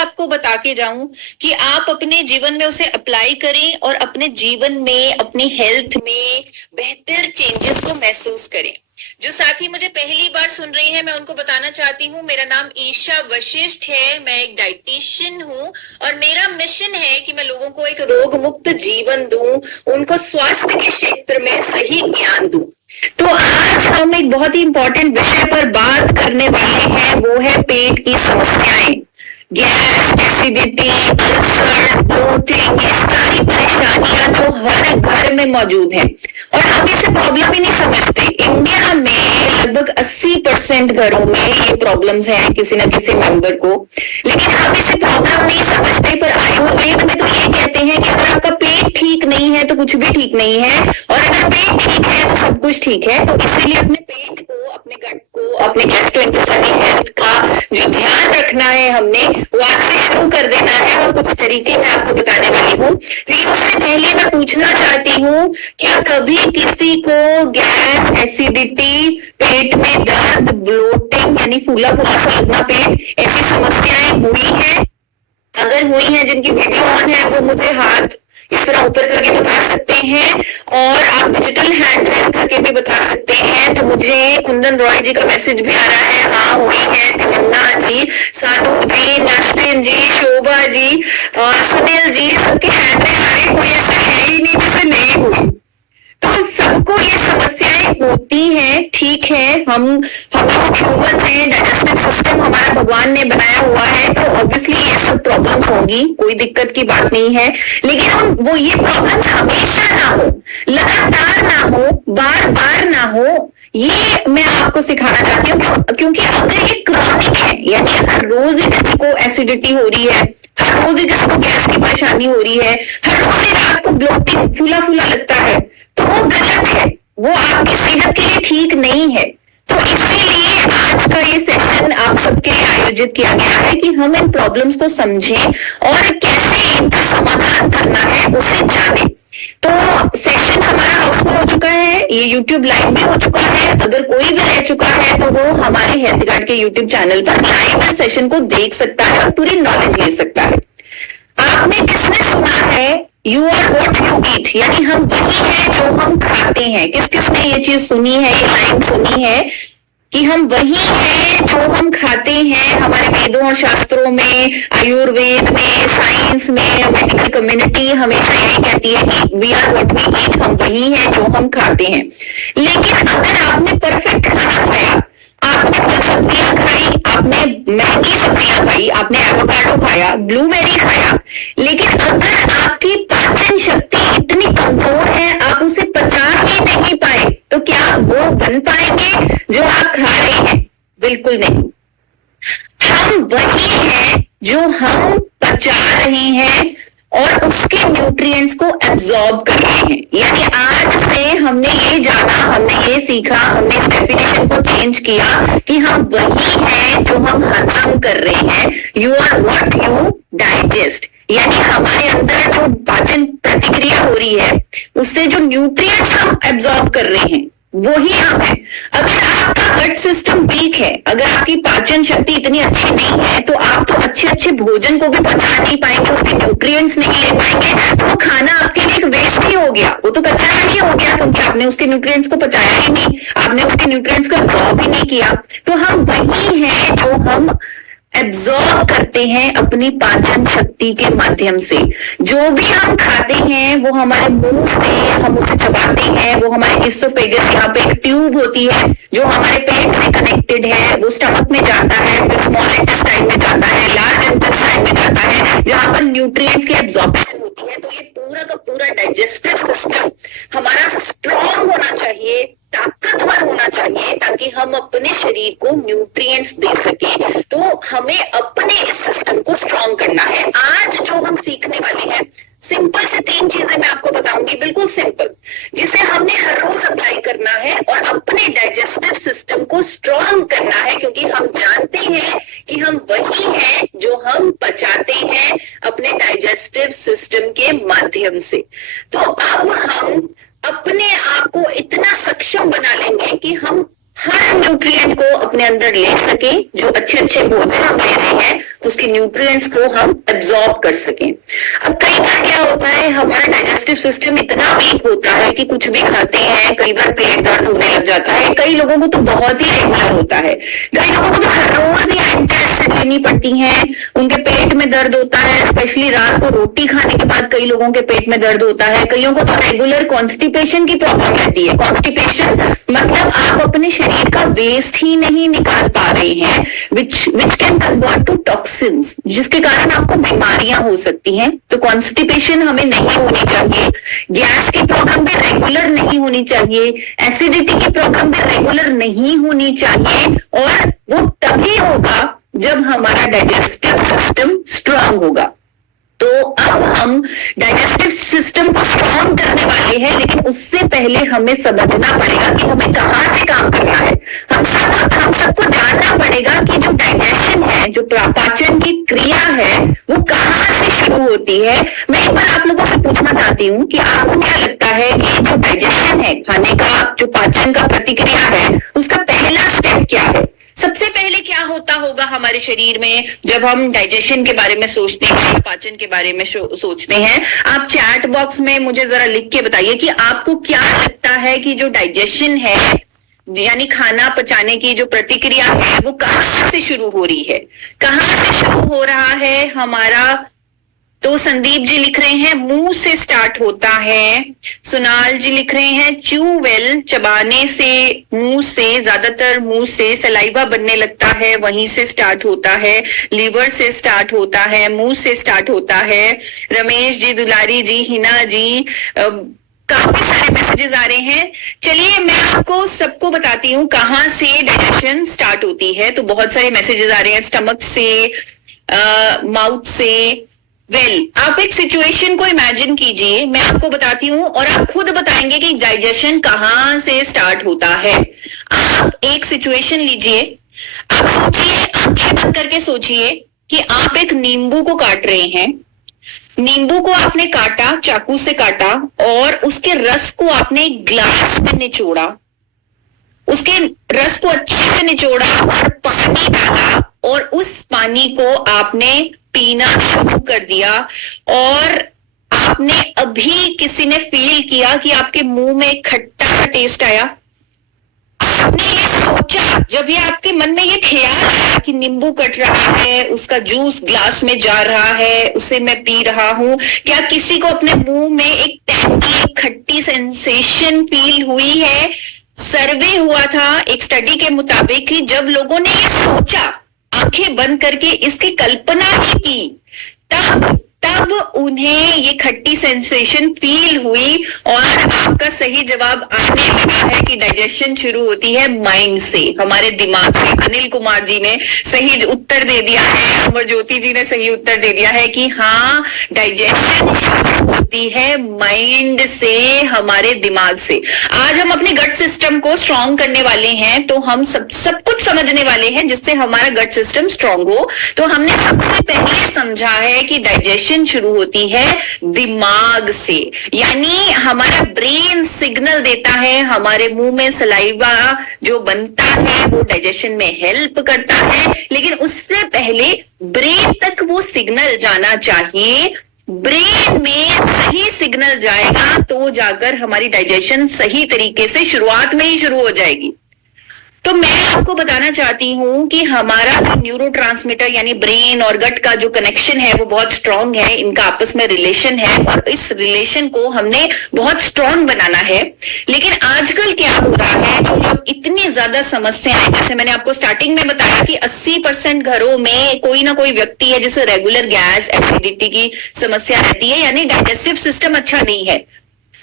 आपको बता के जाऊं कि आप अपने जीवन में उसे अप्लाई करें और अपने जीवन में, अपनी हेल्थ में बेहतर चेंजेस को महसूस करें। जो साथी मुझे पहली बार सुन रही है, मैं उनको बताना चाहती हूँ, मेरा नाम ईशा वशिष्ठ है, मैं एक डाइटिशियन हूँ और मेरा मिशन है कि मैं लोगों को एक रोग मुक्त जीवन दूं, उनको स्वास्थ्य के क्षेत्र में सही ज्ञान दूं। तो आज हम एक बहुत ही इंपॉर्टेंट विषय पर बात करने वाले हैं, वो है पेट की समस्याएं। गैस, एसिडिटी, अल्सर, ब्लोटिंग, ये सारी परेशानियां जो हर घर में मौजूद है और हम इसे प्रॉब्लम ही नहीं समझते। इंडिया में लगभग 80% घरों में ये प्रॉब्लम्स हैं किसी न किसी मेंबर को, लेकिन हम इसे प्रॉब्लम नहीं समझते। पर आयुर्वेद में तो ये कहते हैं कि अगर आपका पेट ठीक नहीं है तो कुछ भी ठीक नहीं है, और अगर पेट ठीक है तो सब कुछ ठीक है। तो इसीलिए अपने पेट को, अपने गट को, अपने गैस्ट्रोइंटेस्टाइनल हेल्थ का जो ध्यान रखना है, हमने वो आज से शुरू कर देना है और कुछ तरीके मैं आपको बताने वाली हूँ। लेकिन उससे पहले मैं पूछना चाहती हूँ, क्या कभी किसी को गैस, एसिडिटी, पेट में दर्द, ब्लोटिंग यानी फूला फूला सा लगना पेट, ऐसी समस्याएं हुई हैं? अगर हुई हैं, जिनकी वीडियो ऑन है, वो मुझे हाथ इस तरह ऊपर करके बता सकते हैं और आप डिजिटल हैंड रेस करके भी बता सकते हैं। तो मुझे कुंदन रॉय जी का मैसेज भी आ रहा है, हाँ हुई है। तमन्ना जी, सानू जी, नस्रिन जी, शोभा जी और सुनील जी, सबके हैंड रेस आ रहे। कोई ऐसा है ही नहीं जिसे नहीं हुई। तो सबको ये समस्याएं होती हैं, ठीक है। हम लोग ह्यूमंस हैं, डाइजेस्टिव सिस्टम हमारा भगवान ने बनाया हुआ है, तो ऑब्वियसली ये सब प्रॉब्लम्स होंगी, कोई दिक्कत की बात नहीं है। लेकिन हम वो ये प्रॉब्लम्स हमेशा ना हो, लगातार ना हो, बार बार ना हो, ये मैं आपको सिखाना चाहती हूँ। क्योंकि अगर ये क्रॉनिक है, यानी हर रोज ही किसी को एसिडिटी हो रही है, हर रोज ही किसी को गैस की परेशानी हो रही है, हर रोज ही रात को ब्लोटिंग, फूला फूला लगता है, तो वो गलत है, वो आपकी सेहत के लिए ठीक नहीं है। तो इसीलिए आज का ये सेशन आप सबके लिए आयोजित किया गया है कि हम इन प्रॉब्लम्स को समझें और कैसे इनका समाधान करना है उसे जानें। तो सेशन हमारा हाउसफुल हो चुका है, ये यूट्यूब लाइव भी हो चुका है। अगर कोई भी रह चुका है तो वो हमारे हेल्थ गार्ड के यूट्यूब चैनल पर लाइव सेशन को देख सकता है और पूरी नॉलेज ले सकता है। आपने किसने सुना है you are what you eat, यानी हम वही हैं जो हम खाते हैं। किस किसने ये चीज सुनी है, ये लाइन सुनी है कि हम वही हैं जो हम खाते हैं? हमारे वेदों और शास्त्रों में, आयुर्वेद में, साइंस में, मेडिकल कम्युनिटी हमेशा यही कहती है कि we are what we eat, हम वही हैं जो हम खाते हैं। लेकिन अगर आपने परफेक्ट खाना खाया, आपने फल सब्जियां खाई, आपने महंगी सब्जियां खाई, आपने एवोकाडो खाया, ब्लूबेरी खाया, लेकिन अगर आपकी पाचन शक्ति इतनी कमजोर है, आप उसे पचा ही नहीं पाए, तो क्या वो बन पाएंगे जो आप खा रहे हैं? बिल्कुल नहीं। हम वही हैं जो हम पचा रहे हैं और उसके न्यूट्रिएंट्स को एब्जॉर्ब कर रहे हैं। यानी आज से हमने ये जाना, हमने ये सीखा, हमने इस डेफिनेशन को चेंज किया कि हम वही हैं जो हम हजम कर रहे हैं। You are what you digest, यानी हमारे अंदर जो पाचन प्रतिक्रिया हो रही है, उससे जो न्यूट्रिएंट्स हम एब्जॉर्ब कर रहे हैं, वही हम है। अगर आपका गट सिस्टम वीक है, अगर आपकी पाचन शक्ति इतनी अच्छी नहीं है, तो आप तो अच्छे अच्छे भोजन को भी पचा नहीं पाएंगे, उसके न्यूट्रिएंट्स नहीं ले पाएंगे, तो वो खाना आपके लिए एक वेस्ट ही हो गया, वो तो कच्चा ही हो गया, क्योंकि आपने उसके न्यूट्रिएंट्स को पचाया ही नहीं, आपने उसके न्यूट्रिएंट्स को एब्जॉर्ब ही नहीं किया। तो हम वही हैं जो हम एब्जॉर्ब करते हैं अपनी पाचन शक्ति के माध्यम से। जो भी हम खाते हैं वो हमारे मुंह से हम उसे चबाते हैं, वो हमारे इसोफेगस, यहाँ पे एक ट्यूब होती है जो हमारे पेट से कनेक्टेड है, वो स्टमक में जाता है, फिर स्मॉल इंटेस्टाइन में जाता है, लार्ज इंटेस्टाइन में जाता है, जहां पर न्यूट्रिएंट्स की एब्जॉर्प्शन होती है। तो ये पूरा का पूरा डाइजेस्टिव सिस्टम हमारा स्ट्रॉन्ग होना चाहिए, ताकतवर होना चाहिए, ताकि हम अपने शरीर को न्यूट्रिएंट्स दे सके। तो हमें अपने इस सिस्टम को स्ट्रॉन्ग करना है। आज जो हम सीखने वाले हैं, सिंपल से 3 चीजें मैं आपको बताऊंगी, बिल्कुल सिंपल, जिसे हमने हर रोज अप्लाई करना है और अपने डाइजेस्टिव सिस्टम को स्ट्रॉन्ग करना है, क्योंकि हम जानते हैं कि हम वही हैं जो हम पचाते हैं अपने डाइजेस्टिव सिस्टम के माध्यम से। तो अब हम अपने आप को इतना सक्षम बना लेंगे कि हम हर न्यूट्रिएंट को अपने अंदर ले सके, जो अच्छे अच्छे भोजन हम ले रहे हैं उसके न्यूट्रिएंट्स को हम एब्जॉर्ब कर सकें। अब कई बार क्या होता है, हमारा डाइजेस्टिव सिस्टम इतना वीक होता है कि कुछ भी खाते हैं कई बार पेट दर्द होने लग जाता है। कई लोगों को तो बहुत ही रेगुलर होता है, कई लोगों को तो हर रोज ही एंटासिड लेनी पड़ती है, उनके पेट में दर्द होता है, स्पेशली रात को रोटी खाने के बाद कई लोगों के पेट में दर्द होता है। कईयों को तो रेगुलर कॉन्स्टिपेशन की प्रॉब्लम रहती है। कॉन्स्टिपेशन मतलब आप अपने शरीर का वेस्ट ही नहीं निकाल पा रहे हैं, which can convert to toxins, जिसके कारण आपको बीमारियां हो सकती हैं। तो कॉन्स्टिपेशन हमें नहीं होनी चाहिए, गैस की प्रॉब्लम भी रेगुलर नहीं होनी चाहिए, एसिडिटी की प्रॉब्लम भी रेगुलर नहीं होनी चाहिए, और वो तभी होगा जब हमारा डाइजेस्टिव सिस्टम स्ट्रांग होगा। तो अब हम डाइजेस्टिव सिस्टम को स्ट्रांग करने वाले हैं, लेकिन उससे पहले हमें समझना पड़ेगा कि हमें कहाँ से काम करना है। हम सबको जानना पड़ेगा कि जो डाइजेशन है, जो पाचन की क्रिया है, वो कहाँ से शुरू होती है। मैं एक बार आप लोगों से पूछना चाहती हूँ कि आपको क्या लगता है कि जो डाइजेशन है, खाने का जो पाचन का प्रतिक्रिया है, उसका पहला स्टेप क्या है? सबसे पहले क्या होता होगा हमारे शरीर में जब हम डाइजेशन के बारे में सोचते हैं या पाचन के बारे में सोचते हैं? आप चैट बॉक्स में मुझे जरा लिख के बताइए कि आपको क्या लगता है कि जो डाइजेशन है, यानी खाना पचाने की जो प्रतिक्रिया है, वो कहाँ से शुरू हो रही है, कहाँ से शुरू हो रहा है हमारा? तो संदीप जी लिख रहे हैं मुंह से स्टार्ट होता है। सुनाल जी लिख रहे हैं च्यूवेल, चबाने से, मुंह से, ज्यादातर मुंह से सलाइवा बनने लगता है, वहीं से स्टार्ट होता है। लीवर से स्टार्ट होता है, मुंह से स्टार्ट होता है। रमेश जी, दुलारी जी, हिना जी, काफी सारे मैसेजेस आ रहे हैं। चलिए मैं आपको सबको बताती हूँ कहाँ से डाइजेशन स्टार्ट होती है। तो बहुत सारे मैसेजेस आ रहे हैं, स्टमक से, माउथ से। आप एक सिचुएशन को इमेजिन कीजिए, मैं आपको बताती हूँ और आप खुद बताएंगे कि डाइजेशन कहाँ से स्टार्ट होता है। आप एक सिचुएशन लीजिए, आप सोचिए, आंखें बंद करके सोचिए कि आप एक नींबू को काट रहे हैं। नींबू को आपने काटा, चाकू से काटा, और उसके रस को आपने ग्लास में निचोड़ा, उसके रस को अच्छे से निचोड़ा और पानी डाला, और उस पानी को आपने पीना शुरू कर दिया। और आपने अभी किसी ने फील किया कि आपके मुंह में खट्टा सा टेस्ट आया। आपने ये सोचा, जब ये आपके मन में ये ख्याल आया कि नींबू कट रहा है, उसका जूस ग्लास में जा रहा है, उसे मैं पी रहा हूं, क्या किसी को अपने मुंह में एक टैंगी खट्टी सेंसेशन फील हुई है? सर्वे हुआ था एक स्टडी के मुताबिक कि जब लोगों ने ये सोचा, आंखें बंद करके इसकी कल्पना ही की, तब उन्हें ये खट्टी सेंसेशन फील हुई। और आपका सही जवाब आने लगा है कि डाइजेशन शुरू होती है माइंड से, हमारे दिमाग से। अनिल कुमार जी ने सही उत्तर दे दिया है, अमर ज्योति जी ने सही उत्तर दे दिया है कि हाँ, डाइजेशन शुरू होती है माइंड से, हमारे दिमाग से। आज हम अपने गट सिस्टम को स्ट्रॉन्ग करने वाले हैं, तो हम सब कुछ समझने वाले हैं जिससे हमारा गट सिस्टम स्ट्रॉन्ग हो। तो हमने सबसे पहले समझा है कि डाइजेशन शुरू होती है दिमाग से, यानी हमारा ब्रेन सिग्नल देता है, हमारे मुंह में सलाइवा जो बनता है वो डाइजेशन में हेल्प करता है, लेकिन उससे पहले ब्रेन तक वो सिग्नल जाना चाहिए। ब्रेन में सही सिग्नल जाएगा तो जाकर हमारी डाइजेशन सही तरीके से शुरुआत में ही शुरू हो जाएगी। तो मैं आपको बताना चाहती हूं कि हमारा जो न्यूरोट्रांसमीटर यानी ब्रेन और गट का जो कनेक्शन है वो बहुत स्ट्रांग है, इनका आपस में रिलेशन है, और इस रिलेशन को हमने बहुत स्ट्रांग बनाना है। लेकिन आजकल क्या हो रहा है, जो लोग इतनी ज्यादा समस्याएं, जैसे मैंने आपको स्टार्टिंग में बताया कि 80% घरों में कोई ना कोई व्यक्ति है जिसे रेगुलर गैस, एसिडिटी की समस्या रहती है, यानी डाइजेस्टिव सिस्टम अच्छा नहीं है।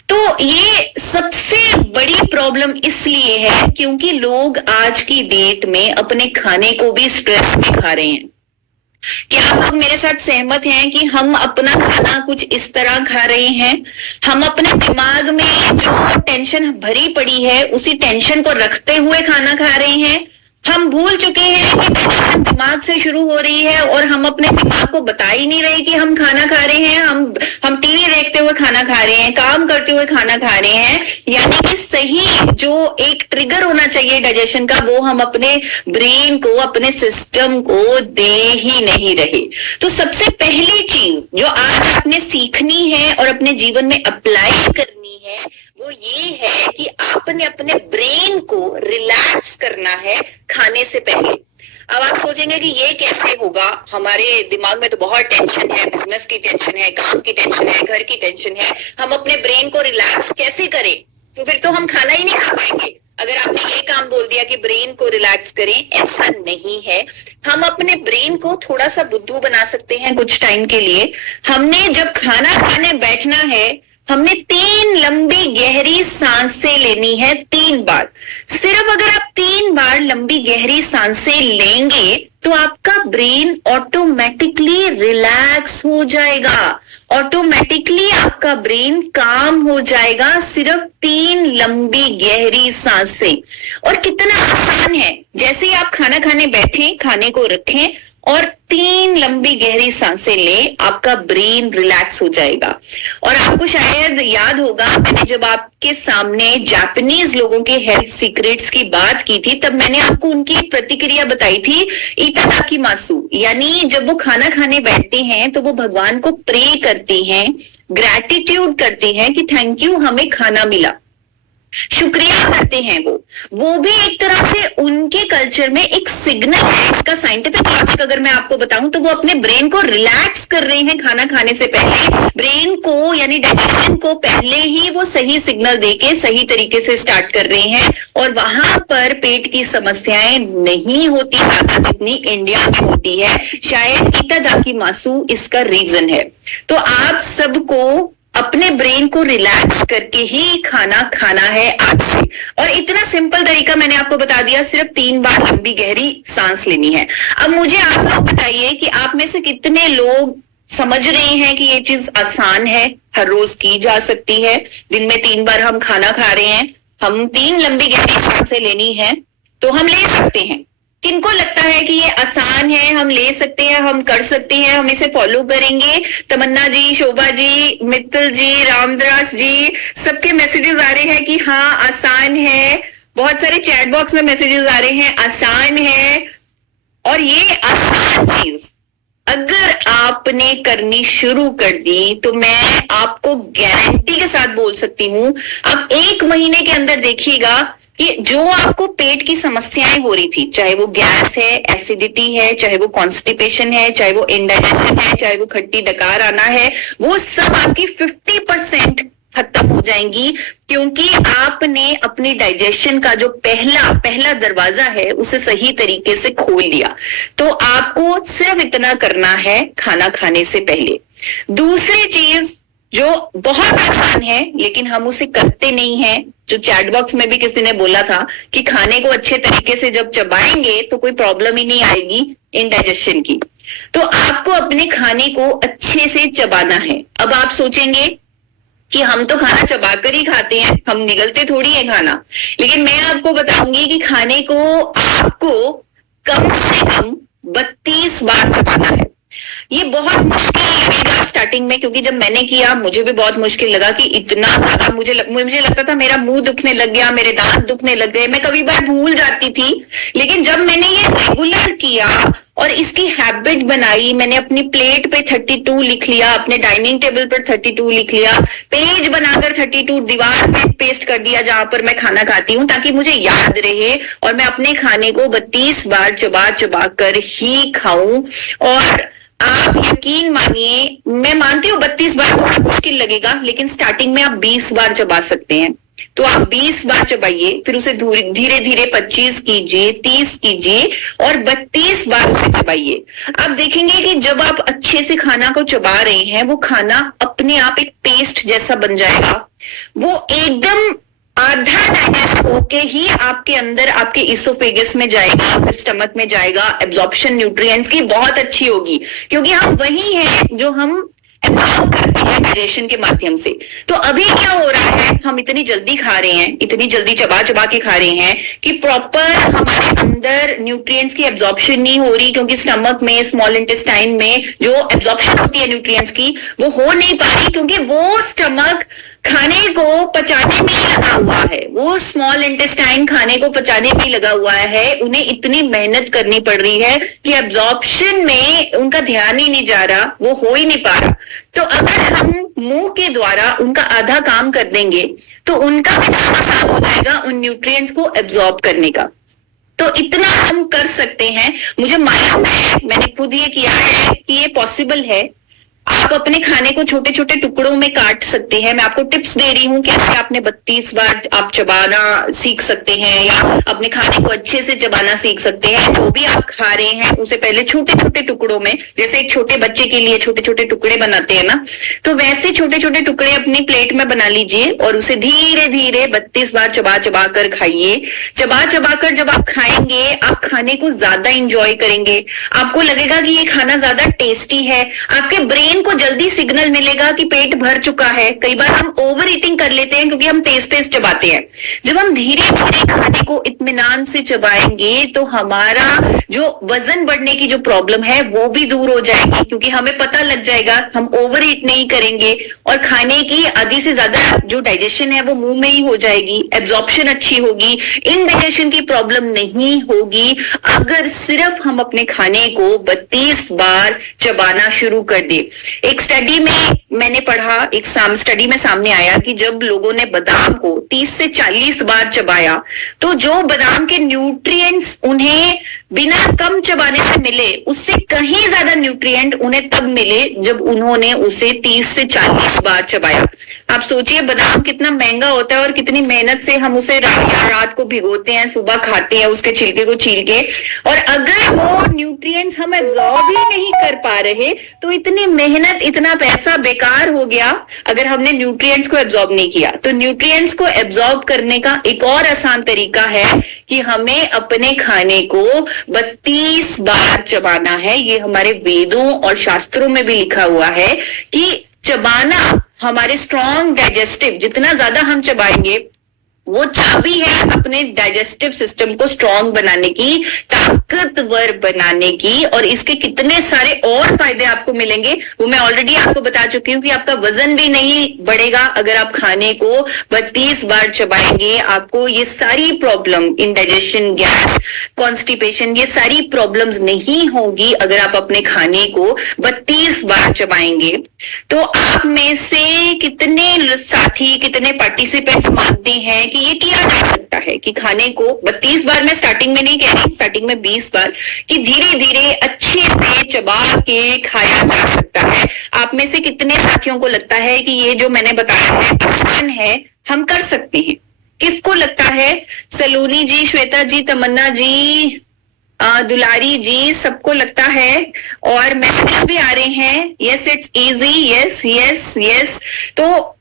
तो ये सबसे बड़ी प्रॉब्लम इसलिए है क्योंकि लोग आज की डेट में अपने खाने को भी स्ट्रेस में खा रहे हैं। क्या आप मेरे साथ सहमत हैं कि हम अपना खाना कुछ इस तरह खा रहे हैं? हम अपने दिमाग में जो टेंशन भरी पड़ी है, उसी टेंशन को रखते हुए खाना खा रहे हैं। हम भूल चुके हैं कि डाइजेशन दिमाग से शुरू हो रही है और हम अपने दिमाग को बता ही नहीं रहे कि हम खाना खा रहे हैं। हम टीवी देखते हुए खाना खा रहे हैं, काम करते हुए खाना खा रहे हैं, यानी कि सही जो एक ट्रिगर होना चाहिए डाइजेशन का, वो हम अपने ब्रेन को, अपने सिस्टम को दे ही नहीं रहे। तो सबसे पहली चीज जो आज आपने सीखनी है और अपने जीवन में अप्लाई करनी है, वो ये है कि आपने अपने ब्रेन को रिलैक्स करना है खाने से पहले। अब आप सोचेंगे कि ये कैसे होगा, हमारे दिमाग में तो बहुत टेंशन है, बिजनेस की टेंशन है, काम की टेंशन है, घर की टेंशन है, हम अपने ब्रेन को रिलैक्स कैसे करें? तो फिर तो हम खाना ही नहीं खा पाएंगे अगर आपने ये काम बोल दिया कि ब्रेन को रिलैक्स करें। ऐसा नहीं है। हम अपने ब्रेन को थोड़ा सा बुद्धू बना सकते हैं कुछ टाइम के लिए। हमने जब खाना खाने बैठना है, हमने 3 लंबी गहरी सांसें लेनी है, 3 बार। सिर्फ अगर आप 3 बार लंबी गहरी सांसें लेंगे तो आपका ब्रेन ऑटोमेटिकली रिलैक्स हो जाएगा, ऑटोमेटिकली आपका ब्रेन काम हो जाएगा। सिर्फ 3 लंबी गहरी सांसें। और कितना आसान है, जैसे ही आप खाना खाने बैठे, खाने को रखें और 3 लंबी गहरी सांसें लें, आपका ब्रेन रिलैक्स हो जाएगा। और आपको शायद याद होगा, मैंने जब आपके सामने जापानीज लोगों के हेल्थ सीक्रेट्स की बात की थी, तब मैंने आपको उनकी एक प्रतिक्रिया बताई थी, इतादाकिमासु। यानी जब वो खाना खाने बैठते हैं तो वो भगवान को प्रे करते हैं, ग्रैटिट्यूड करते हैं कि थैंक यू, हमें खाना मिला, शुक्रिया करते हैं। वो भी एक तरह से उनके कल्चर में एक सिग्नल है। इसका साइंटिफिक लॉजिक अगर मैं आपको बताऊं तो वो अपने ब्रेन को रिलैक्स कर रहे हैं खाना खाने से पहले। ब्रेन को यानी डाइजेशन को पहले ही वो सही सिग्नल देके सही तरीके से स्टार्ट कर रहे हैं, और वहां पर पेट की समस्याएं नहीं होती ज्यादा जितनी इंडिया में होती है। शायद इतादाकिमासु इसका रीजन है। तो आप सबको अपने ब्रेन को रिलैक्स करके ही खाना खाना है आज से। और इतना सिंपल तरीका मैंने आपको बता दिया, सिर्फ 3 बार लंबी गहरी सांस लेनी है। अब मुझे आप लोग बताइए कि आप में से कितने लोग समझ रहे हैं कि ये चीज आसान है, हर रोज की जा सकती है। दिन में 3 बार हम खाना खा रहे हैं, हम 3 लंबी गहरी सांसें लेनी है, तो हम ले सकते हैं। किनको लगता है कि ये आसान है, हम ले सकते हैं, हम कर सकते हैं, हम इसे फॉलो करेंगे? तमन्ना जी, शोभा जी, मित्तल जी, रामदास जी, सबके मैसेजेस आ रहे हैं कि हाँ आसान है। बहुत सारे चैट बॉक्स में मैसेजेस आ रहे हैं आसान है। और ये आसान चीज अगर आपने करनी शुरू कर दी तो मैं आपको गारंटी के साथ बोल सकती हूं, आप 1 महीने के अंदर देखिएगा कि जो आपको पेट की समस्याएं हो रही थी, चाहे वो गैस है, एसिडिटी है, चाहे वो कॉन्स्टिपेशन है, चाहे वो इंडाइजेशन है, चाहे वो खट्टी डकार आना है, वो सब आपकी 50% खत्म हो जाएंगी, क्योंकि आपने अपनी डाइजेशन का जो पहला दरवाजा है उसे सही तरीके से खोल दिया। तो आपको सिर्फ इतना करना है खाना खाने से पहले। दूसरी चीज जो बहुत आसान है लेकिन हम उसे करते नहीं हैं, जो चैट बॉक्स में भी किसी ने बोला था कि खाने को अच्छे तरीके से जब चबाएंगे तो कोई प्रॉब्लम ही नहीं आएगी इंडाइजेशन की। तो आपको अपने खाने को अच्छे से चबाना है। अब आप सोचेंगे कि हम तो खाना चबाकर ही खाते हैं, हम निगलते थोड़ी है खाना। लेकिन मैं आपको बताऊंगी कि खाने को आपको कम से कम 32 बार चबाना है। ये बहुत मुश्किल लगेगा स्टार्टिंग में, क्योंकि जब मैंने किया मुझे भी बहुत मुश्किल लगा कि इतना ज्यादा मुझे लगता था मेरा मुंह दुखने लग गया, मेरे दांत दुखने लग गए, मैं कभी बार भूल जाती थी। लेकिन जब मैंने ये रेगुलर किया और इसकी हैबिट बनाई, मैंने अपनी प्लेट पे 32 लिख लिया, अपने डाइनिंग टेबल पर 32 लिख लिया, पेज बनाकर 32 दीवार पे पेस्ट कर दिया जहां पर मैं खाना खाती हूँ, ताकि मुझे याद रहे और मैं अपने खाने को 32 बार चबा चबा कर ही खाऊं। और आप यकीन मानिए, मैं मानती हूँ 32 बार थोड़ा मुश्किल लगेगा, लेकिन स्टार्टिंग में आप 20 बार चबा सकते हैं। तो आप 20 बार चबाइए, फिर उसे धीरे धीरे 25 कीजिए, 30 कीजिए और 32 बार उसे चबाइए। आप देखेंगे कि जब आप अच्छे से खाना को चबा रहे हैं, वो खाना अपने आप एक पेस्ट जैसा बन जाएगा। वो एकदम आधा डाइजेस्ट होके ही आपके अंदर, आपके इसोफेगस में जाएगा, फिर स्टमक में जाएगा। एब्जॉर्प्शन न्यूट्रिएंट्स की बहुत अच्छी होगी, क्योंकि हम वही हैं जो हम एब्जॉर्ब करते हैं डाइजेशन के माध्यम से। तो अभी क्या हो रहा है, हम इतनी जल्दी खा रहे हैं, इतनी जल्दी चबा चबा के खा रहे हैं कि प्रॉपर हमारे अंदर न्यूट्रिएंट्स की एब्जॉर्प्शन नहीं हो रही, क्योंकि स्टमक में, स्मॉल इंटेस्टाइन में जो एब्जॉर्प्शन होती है न्यूट्रिएंट्स की वो हो नहीं पा रही, क्योंकि वो स्टमक खाने को पचाने में ही लगा हुआ है, वो स्मॉल इंटेस्टाइन खाने को पचाने में ही लगा हुआ है। उन्हें इतनी मेहनत करनी पड़ रही है कि एब्जॉर्प्शन में उनका ध्यान ही नहीं जा रहा, वो हो ही नहीं पा रहा। तो अगर हम मुंह के द्वारा उनका आधा काम कर देंगे तो उनका भी काम आसान हो जाएगा उन न्यूट्रिएंट्स को एब्जॉर्ब करने का। तो इतना हम कर सकते हैं, मुझे मालूम है, मैंने खुद ये किया है कि ये पॉसिबल है। आप अपने खाने को छोटे छोटे टुकड़ों में काट सकते हैं। मैं आपको टिप्स दे रही हूँ कैसे आपने 32 बार आप चबाना सीख सकते हैं, या अपने खाने को अच्छे से चबाना सीख सकते हैं। जो भी आप खा रहे हैं उसे पहले छोटे छोटे टुकड़ों में, जैसे एक छोटे बच्चे के लिए छोटे छोटे टुकड़े बनाते हैं ना, तो वैसे छोटे छोटे टुकड़े अपनी प्लेट में बना लीजिए और उसे धीरे धीरे 32 बार चबा चबा कर खाइए। चबा चबा कर जब आप खाएंगे, आप खाने को ज्यादा इंजॉय करेंगे, आपको लगेगा कि ये खाना ज्यादा टेस्टी है, आपके ब्रेन को जल्दी सिग्नल मिलेगा कि पेट भर चुका है। कई बार हम ओवर ईटिंग कर लेते हैं क्योंकि हम तेज तेज चबाते हैं। जब हम धीरे धीरे खाने को इत्मीनान से चबाएंगे तो हमारा जो वजन बढ़ने की जो प्रॉब्लम है वो भी दूर हो जाएगी, क्योंकि हमें पता लग जाएगा, हम ओवर ईट नहीं करेंगे और खाने की आधी से ज्यादा जो डाइजेशन है वो मुंह में ही हो जाएगी, एब्जॉर्प्शन अच्छी होगी, इनडाइजेशन की प्रॉब्लम नहीं होगी अगर सिर्फ हम अपने खाने को 32 बार चबाना शुरू कर दे। एक स्टडी में मैंने पढ़ा, एक स्टडी में सामने आया कि जब लोगों ने बादाम को 30 से 40 बार चबाया तो जो बादाम के न्यूट्रिएंट्स उन्हें बिना कम चबाने से मिले, उससे कहीं ज्यादा न्यूट्रिएंट उन्हें तब मिले जब उन्होंने उसे 30 से 40 बार चबाया। आप सोचिए बादाम कितना महंगा होता है और कितनी मेहनत से हम उसे रात को भिगोते हैं, सुबह खाते हैं उसके छिलके को छील के, और अगर वो न्यूट्रिएंट्स हम एब्जॉर्ब ही नहीं कर पा रहे तो इतनी मेहनत, इतना पैसा बेकार हो गया अगर हमने न्यूट्रिएंट्स को एब्जॉर्ब नहीं किया। तो न्यूट्रिएंट्स को एब्जॉर्ब करने का एक और आसान तरीका है कि हमें अपने खाने को 32 बार चबाना है। ये हमारे वेदों और शास्त्रों में भी लिखा हुआ है कि चबाना हमारे स्ट्रॉन्ग डाइजेस्टिव, जितना ज्यादा हम चबाएंगे वो चाबी है अपने डाइजेस्टिव सिस्टम को स्ट्रॉन्ग बनाने की, ताकतवर बनाने की। और इसके कितने सारे और फायदे आपको मिलेंगे वो मैं ऑलरेडी आपको बता चुकी हूँ कि आपका वजन भी नहीं बढ़ेगा अगर आप खाने को 32 बार चबाएंगे। आपको ये सारी प्रॉब्लम, इंडाइजेशन, गैस, कॉन्स्टिपेशन, ये सारी प्रॉब्लम्स नहीं होगी अगर आप अपने खाने को 32 बार चबाएंगे। तो आप में से कितने साथी, कितने पार्टिसिपेंट्स मानते हैं कि ये किया जा सकता है कि खाने को 32 बार, मैं स्टार्टिंग में नहीं कह रही, स्टार्टिंग में 20 बार, कि धीरे धीरे अच्छे से चबा के खाया जा सकता है। आप में से कितने साथियों को लगता है कि ये जो मैंने बताया है आसान है, हम कर सकते हैं? किसको लगता है? सलोनी जी, श्वेता जी, तमन्ना जी, दुलारी जी, सबको लगता है। और मैसेजेस भी आ रहे हैं, yes it's easy, yes yes yes. तो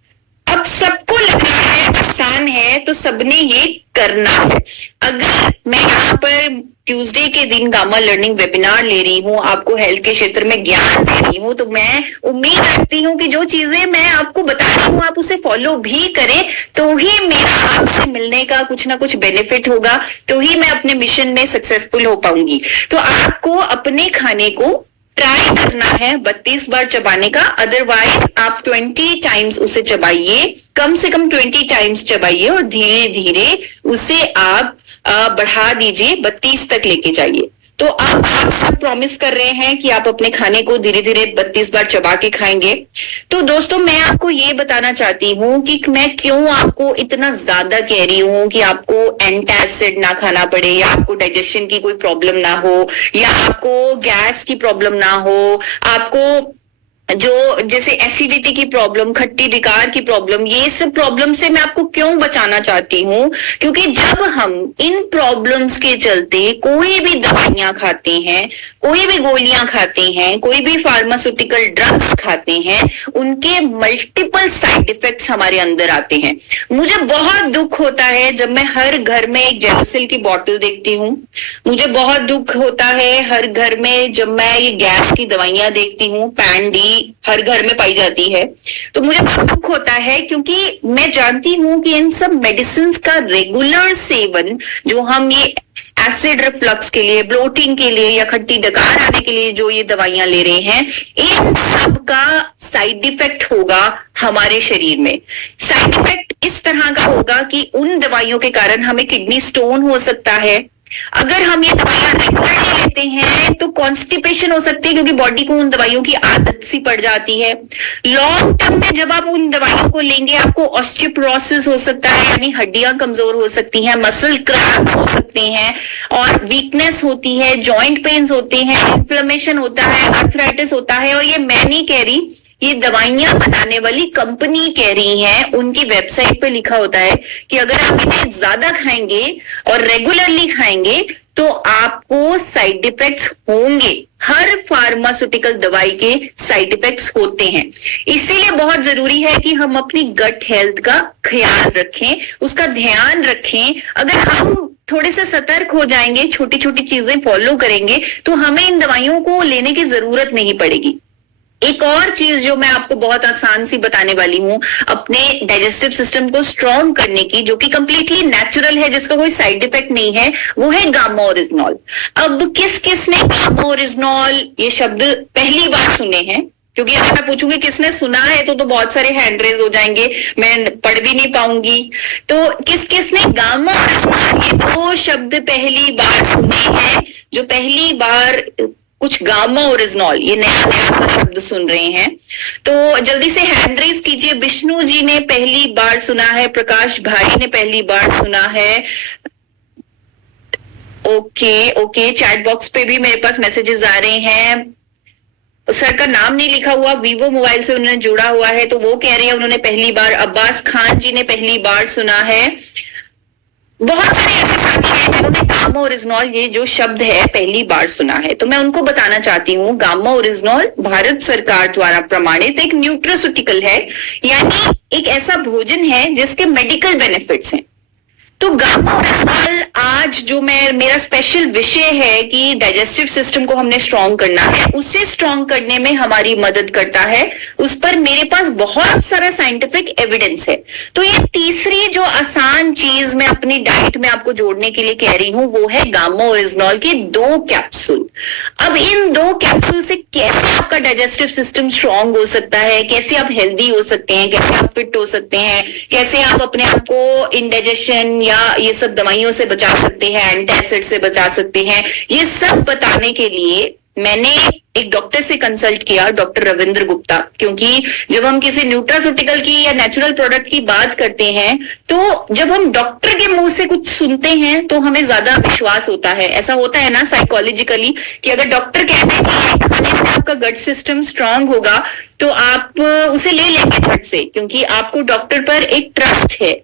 अब सबको लग रहा है आसान है तो सबने ये करना है। अगर मैं यहाँ पर ट्यूसडे के दिन गामा लर्निंग वेबिनार ले रही हूँ, आपको हेल्थ के क्षेत्र में ज्ञान दे रही हूँ, तो मैं उम्मीद रखती हूँ कि जो चीजें मैं आपको बता रही हूँ आप उसे फॉलो भी करें, तो ही मेरा आपसे मिलने का कुछ ना कुछ बेनिफिट होगा, तो ही मैं अपने मिशन में सक्सेसफुल हो पाऊंगी। तो आपको अपने खाने को ट्राई करना है 32 बार चबाने का, अदरवाइज आप 20 टाइम्स उसे चबाइए, कम से कम 20 टाइम्स चबाइए और धीरे धीरे उसे आप बढ़ा दीजिए, 32 तक लेके जाइए। तो आप सब प्रॉमिस कर रहे हैं कि आप अपने खाने को धीरे धीरे 32 बार चबा के खाएंगे। तो दोस्तों मैं आपको ये बताना चाहती हूँ कि मैं क्यों आपको इतना ज्यादा कह रही हूँ कि आपको एंटासिड ना खाना पड़े, या आपको डाइजेशन की कोई प्रॉब्लम ना हो, या आपको गैस की प्रॉब्लम ना हो, आपको जो जैसे एसिडिटी की प्रॉब्लम, खट्टी विकार की प्रॉब्लम, ये सब प्रॉब्लम से मैं आपको क्यों बचाना चाहती हूँ, क्योंकि जब हम इन प्रॉब्लम्स के चलते कोई भी दवाइयां खाते हैं, कोई भी गोलियां खाते हैं, कोई भी फार्मास्यूटिकल ड्रग्स खाते हैं, उनके मल्टीपल साइड इफेक्ट्स हमारे अंदर आते हैं। मुझे बहुत दुख होता है जब मैं हर घर में एक जेलोसिल की बोतल देखती हूँ, मुझे बहुत दुख होता है हर घर में जब मैं ये गैस की दवाइयां देखती हूँ, पैन-डी हर घर में पाई जाती है, तो मुझे बहुत दुख होता है, क्योंकि मैं जानती हूं कि इन सब मेडिसिन का रेगुलर सेवन, जो हम ये एसिड रिफ्लक्स के लिए, ब्लोटिंग के लिए या खट्टी डकार आने के लिए जो ये दवाइयां ले रहे हैं, इन सब का साइड इफेक्ट होगा हमारे शरीर में। साइड इफेक्ट इस तरह का होगा कि उन दवाइयों के कारण हमें किडनी स्टोन हो सकता है। अगर हम ये दवाइयां रेगुलरली लेते हैं तो कॉन्स्टिपेशन हो सकती है, क्योंकि बॉडी को उन दवाइयों की आदत सी पड़ जाती है। लॉन्ग टर्म में जब आप उन दवाइयों को लेंगे, आपको ऑस्टियोपोरोसिस हो सकता है, यानी हड्डियां कमजोर हो सकती हैं, मसल क्रैम्प्स हो सकते हैं और वीकनेस होती है, जॉइंट पेन्स होते हैं, इन्फ्लेमेशन होता है, आर्थराइटिस होता है। और ये मैं नहीं कह रही, ये दवाइयां बनाने वाली कंपनी कह रही है, उनकी वेबसाइट पे लिखा होता है कि अगर आप इन्हें ज्यादा खाएंगे और रेगुलरली खाएंगे तो आपको साइड इफेक्ट्स होंगे। हर फार्मास्यूटिकल दवाई के साइड इफेक्ट्स होते हैं, इसीलिए बहुत जरूरी है कि हम अपनी गट हेल्थ का ख्याल रखें, उसका ध्यान रखें। अगर हम थोड़े से सतर्क हो जाएंगे, छोटी छोटी चीजें फॉलो करेंगे, तो हमें इन दवाइयों को लेने की जरूरत नहीं पड़ेगी। एक और चीज जो मैं आपको बहुत आसान सी बताने वाली हूं अपने डाइजेस्टिव सिस्टम को स्ट्रॉन्ग करने की, जो कि कंप्लीटली नेचुरल है, जिसका कोई साइड इफेक्ट नहीं है, वो है गामा ओरिजिनॉल। अब किस किस ने गामा ओरिजिनॉल ये शब्द पहली बार सुने हैं? क्योंकि अगर मैं पूछूंगी किसने सुना है तो बहुत सारे हैंड रेज हो जाएंगे, मैं पढ़ भी नहीं पाऊंगी। तो किस किस ने गामा ओरिजिनॉल ये दो शब्द पहली बार सुने हैं? जो पहली बार कुछ गामा ओरिजिनॉल ये नया नया सा शब्द सुन रहे हैं तो जल्दी से हैंड रेज कीजिए। विष्णु जी ने पहली बार सुना है, प्रकाश भाई ने पहली बार सुना है। ओके, चैट बॉक्स पे भी मेरे पास मैसेजेस आ रहे हैं। सर का नाम नहीं लिखा हुआ, वीवो मोबाइल से उन्होंने जुड़ा हुआ है तो वो कह रहे हैं उन्होंने पहली बार। अब्बास खान जी ने पहली बार सुना है। बहुत सारे ऐसे साथी हैं जिन्होंने गामा ओरिजिनॉल ये जो शब्द है पहली बार सुना है, तो मैं उनको बताना चाहती हूँ गामा ओरिजिनॉल भारत सरकार द्वारा प्रमाणित एक न्यूट्रास्यूटिकल है, यानी एक ऐसा भोजन है जिसके मेडिकल बेनिफिट्स हैं। तो गामा ओरिजिनॉल आज जो मेरा स्पेशल विषय है कि डाइजेस्टिव सिस्टम को हमने स्ट्रॉन्ग करना है, उसे स्ट्रॉन्ग करने में हमारी मदद करता है। उस पर मेरे पास बहुत सारा साइंटिफिक एविडेंस है। तो ये तीसरी जो आसान चीज मैं अपनी डाइट में आपको जोड़ने के लिए कह रही हूं वो है गामा ओरिजिनॉल के 2 कैप्सूल। अब इन 2 कैप्सूल से कैसे आपका डाइजेस्टिव सिस्टम स्ट्रॉन्ग हो सकता है, कैसे आप हेल्दी हो सकते हैं, कैसे आप फिट हो सकते हैं, कैसे आप अपने आप को इंडाइजेशन या ये सब दवाइयों से बचा सकते हैं, एंटासिड से बचा सकते हैं, ये सब बताने के लिए मैंने एक डॉक्टर से कंसल्ट किया, डॉक्टर रविंद्र गुप्ता। क्योंकि जब हम किसी न्यूट्रास्यूटिकल की या नेचुरल प्रोडक्ट की बात करते हैं तो जब हम डॉक्टर के मुंह से कुछ सुनते हैं तो हमें ज्यादा विश्वास होता है। ऐसा होता है ना साइकोलॉजिकली कि अगर डॉक्टर कहते हैं कि खाने से आपका गट सिस्टम स्ट्रांग होगा तो आप उसे ले लेंगे झट से, क्योंकि आपको डॉक्टर पर एक ट्रस्ट है।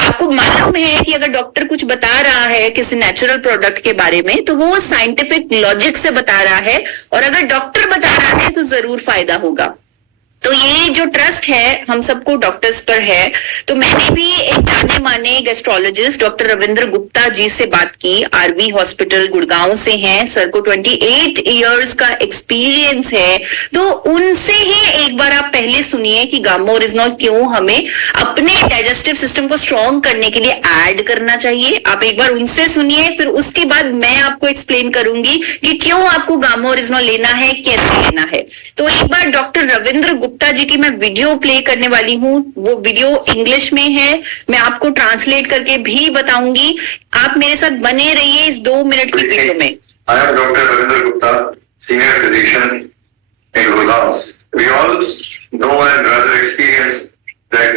आपको मालूम है कि अगर डॉक्टर कुछ बता रहा है किसी नेचुरल प्रोडक्ट के बारे में तो वो साइंटिफिक लॉजिक से बता रहा है, और अगर डॉक्टर बता रहा है तो जरूर फायदा होगा। तो ये जो ट्रस्ट है हम सबको डॉक्टर्स पर है। तो मैंने भी एक जाने माने गैस्ट्रोलॉजिस्ट डॉक्टर रविंद्र गुप्ता जी से बात की, आरवी हॉस्पिटल गुड़गांव से हैं, सर को 28 इयर्स का एक्सपीरियंस है। तो उनसे ही एक बार आप पहले सुनिए कि गामा ओरिजिनॉल क्यों हमें अपने डाइजेस्टिव सिस्टम को स्ट्रॉन्ग करने के लिए ऐड करना चाहिए। आप एक बार उनसे सुनिए, फिर उसके बाद मैं आपको एक्सप्लेन करूंगी कि क्यों आपको गामा ओरिजिनॉल लेना है, कैसे लेना है। तो एक बार डॉक्टर रविंद्र गुप्ता जी की मैं वीडियो प्ले करने वाली हूँ। वो वीडियो इंग्लिश में है, मैं आपको ट्रांसलेट करके भी बताऊंगी। आप मेरे साथ बने रहिए इस 2 मिनट की वीडियो में। I am Dr. Ravindra Gupta, senior physician in Gurgaon. We all know and rather experience that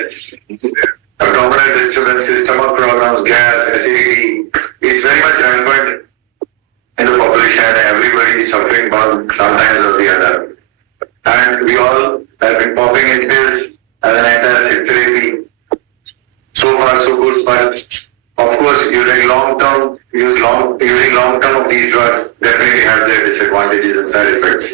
abdominal disturbances, stomach problems, gas, acidity is very much rampant in the population, and everybody is suffering one sometimes or the other. And we all have been popping in pills as an antacid therapy. So far so good, but of course using long term of these drugs definitely have their disadvantages and side effects.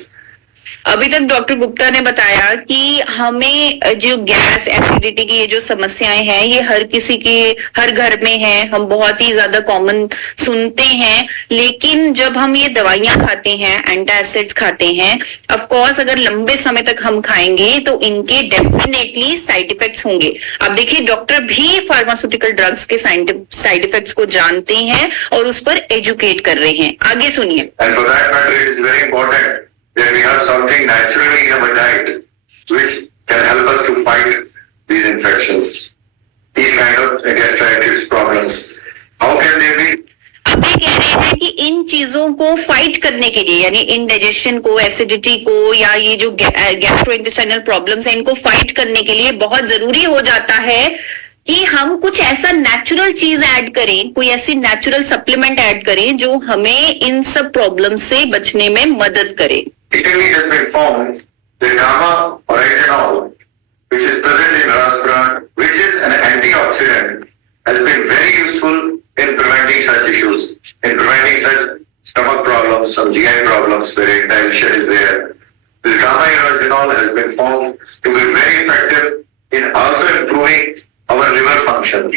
अभी तक doctor Gupta ने बताया कि हमें जो gas acidity की ये जो समस्याएं हैं ये हर किसी के हर घर में है, हम बहुत ही ज्यादा कॉमन सुनते हैं, लेकिन जब हम ये दवाइयां खाते हैं, एंटासिड्स खाते हैं, ऑफ कोर्स अगर लंबे समय तक हम खाएंगे तो इनके डेफिनेटली साइड इफेक्ट्स होंगे। अब देखिए डॉक्टर भी फार्मास्यूटिकल ड्रग्स के साइड इफेक्ट्स को जानते हैं और उस पर एजुकेट कर रहे हैं। आगे सुनिए। And for that matter, it is very important that we have something naturally in our diet which can help us to fight these infections, these kind of gastritis problems. How can they be? अब ये कह रहे हैं कि इन चीजों को fight करने के लिए, यानी इंडाइजेशन को, एसिडिटी को, या ये जो गैस्ट्रोइंटेस्टाइनल प्रॉब्लम्स हैं इनको फाइट करने के लिए बहुत जरूरी हो जाता है कि हम कुछ ऐसा नेचुरल चीज ऐड करें, कोई ऐसी नेचुरल सप्लीमेंट ऐड करें जो हमें इन सब प्रॉब्लम से बचने में मदद करे। Recently it has been found that gamma orygenol, which is present in raspberry, which is an antioxidant, has been very useful in preventing such issues, in preventing such stomach problems, some GI problems where indigestion is there. This gamma orygenol has been found to be very effective in also improving our liver function,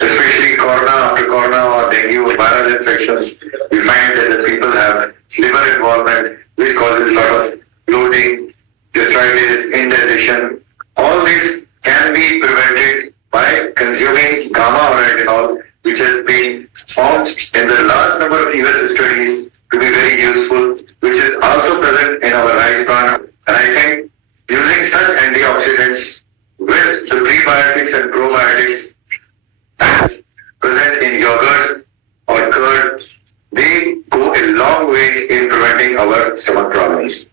especially corona, after corona or dengue or viral infections. We find that the people have liver involvement, which causes a lot of bloating, gastritis, indigestion. All this can be prevented by consuming gamma orygenol, which has been found in the large number of US studies to be very useful, which is also present in our rice bran. And I think using such antioxidants with the prebiotics and probiotics present in yogurt or curd, they go a long way in preventing our stomach problems.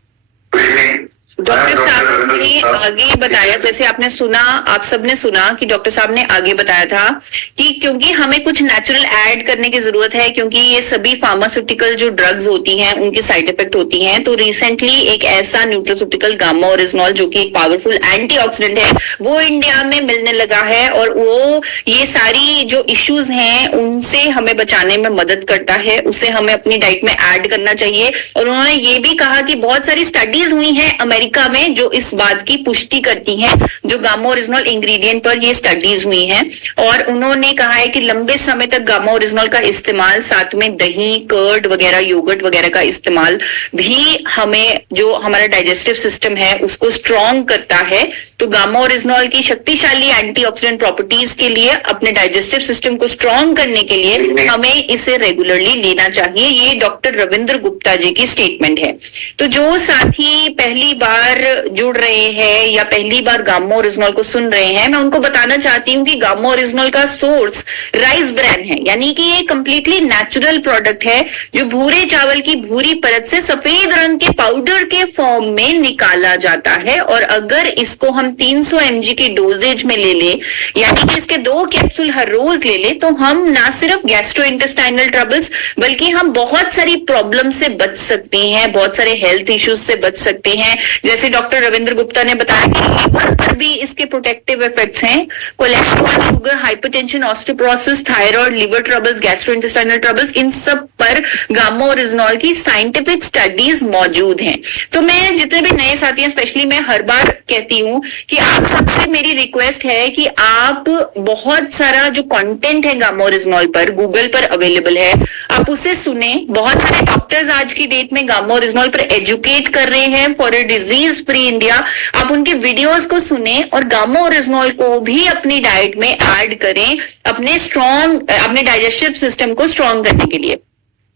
Which means doctor साहब ने आगे बताया, जैसे आपने सुना, आप सबने सुना कि डॉक्टर साहब ने आगे बताया था कि क्योंकि हमें कुछ नेचुरल ऐड करने की जरूरत है, क्योंकि ये सभी फार्मास्यूटिकल जो ड्रग्स होती हैं उनकी साइड इफेक्ट होती हैं। तो रिसेंटली एक ऐसा न्यूट्रास्यूटिकल गामा ओरिजिनॉल जो कि एक पावरफुल एंटीऑक्सीडेंट है वो इंडिया में मिलने लगा है और वो ये सारी जो इश्यूज हैं उनसे हमें बचाने में मदद करता है, उसे हमें अपनी डाइट में ऐड करना चाहिए। और उन्होंने ये भी कहा कि बहुत सारी स्टडीज हुई हैं अमेरिका में जो इस बात की पुष्टि करती हैं, जो गामा ओरिजिनॉल इंग्रेडिएंट पर ये स्टडीज हुई हैं, और उन्होंने कहा है कि लंबे समय तक गामा ओरिजिनॉल का इस्तेमाल, साथ में दही, कर्ड वगैरह, योगर्ट वगैरह का इस्तेमाल भी हमें, जो हमारा डाइजेस्टिव सिस्टम है उसको स्ट्रॉन्ग करता है। तो गामा ओरिजिनॉल की शक्तिशाली एंटीऑक्सीडेंट प्रॉपर्टीज के लिए, अपने डाइजेस्टिव सिस्टम को स्ट्रॉन्ग करने के लिए हमें इसे रेगुलरली लेना चाहिए। ये डॉक्टर रविंद्र गुप्ता जी की स्टेटमेंट है। तो जो साथी पहली बार जुड़ रहे हैं या पहली बार गामा ओरिजिनॉल को सुन रहे हैं, मैं उनको बताना चाहती हूँ कि गामा ओरिजिनॉल का सोर्स राइस ब्रैन है, यानी कि ये कंप्लीटली नेचुरल प्रोडक्ट है जो भूरे चावल की भूरी परत से सफेद रंग के पाउडर के फॉर्म में निकाला जाता है। और अगर इसको हम 300 mg की डोजेज में ले ले, यानी कि इसके 2 कैप्सूल हर रोज ले ले, तो हम ना सिर्फ गैस्ट्रोइंटेस्टाइनल ट्रबल्स बल्कि हम बहुत सारी प्रॉब्लम से बच सकते हैं, बहुत सारे हेल्थ इश्यूज से बच सकते हैं। जैसे डॉक्टर रविंद्र गुप्ता ने बताया कि लीवर पर भी इसके प्रोटेक्टिव इफेक्ट्स हैं। Cholesterol, sugar, hypertension, osteoporosis, thyroid, liver troubles, gastrointestinal troubles, इन सब पर गामा ओरिजिनॉल की साइंटिफिक स्टडीज मौजूद हैं। तो मैं जितने भी नए साथी हैं, स्पेशली मैं हर बार कहती हूँ कि आप सबसे मेरी रिक्वेस्ट है कि आप बहुत सारा जो कंटेंट है गामा ओरिजिनॉल पर गूगल पर अवेलेबल है, आप उसे सुने। बहुत सारे डॉक्टर्स आज की डेट में गामा ओरिजिनॉल पर एजुकेट कर रहे हैं for a disease free India. आप उनके वीडियोस को सुने और गामा ओरिजिनॉल को भी अपनी डाइट में ऐड करें, अपने डाइजेस्टिव सिस्टम को स्ट्रॉन्ग करने के लिए।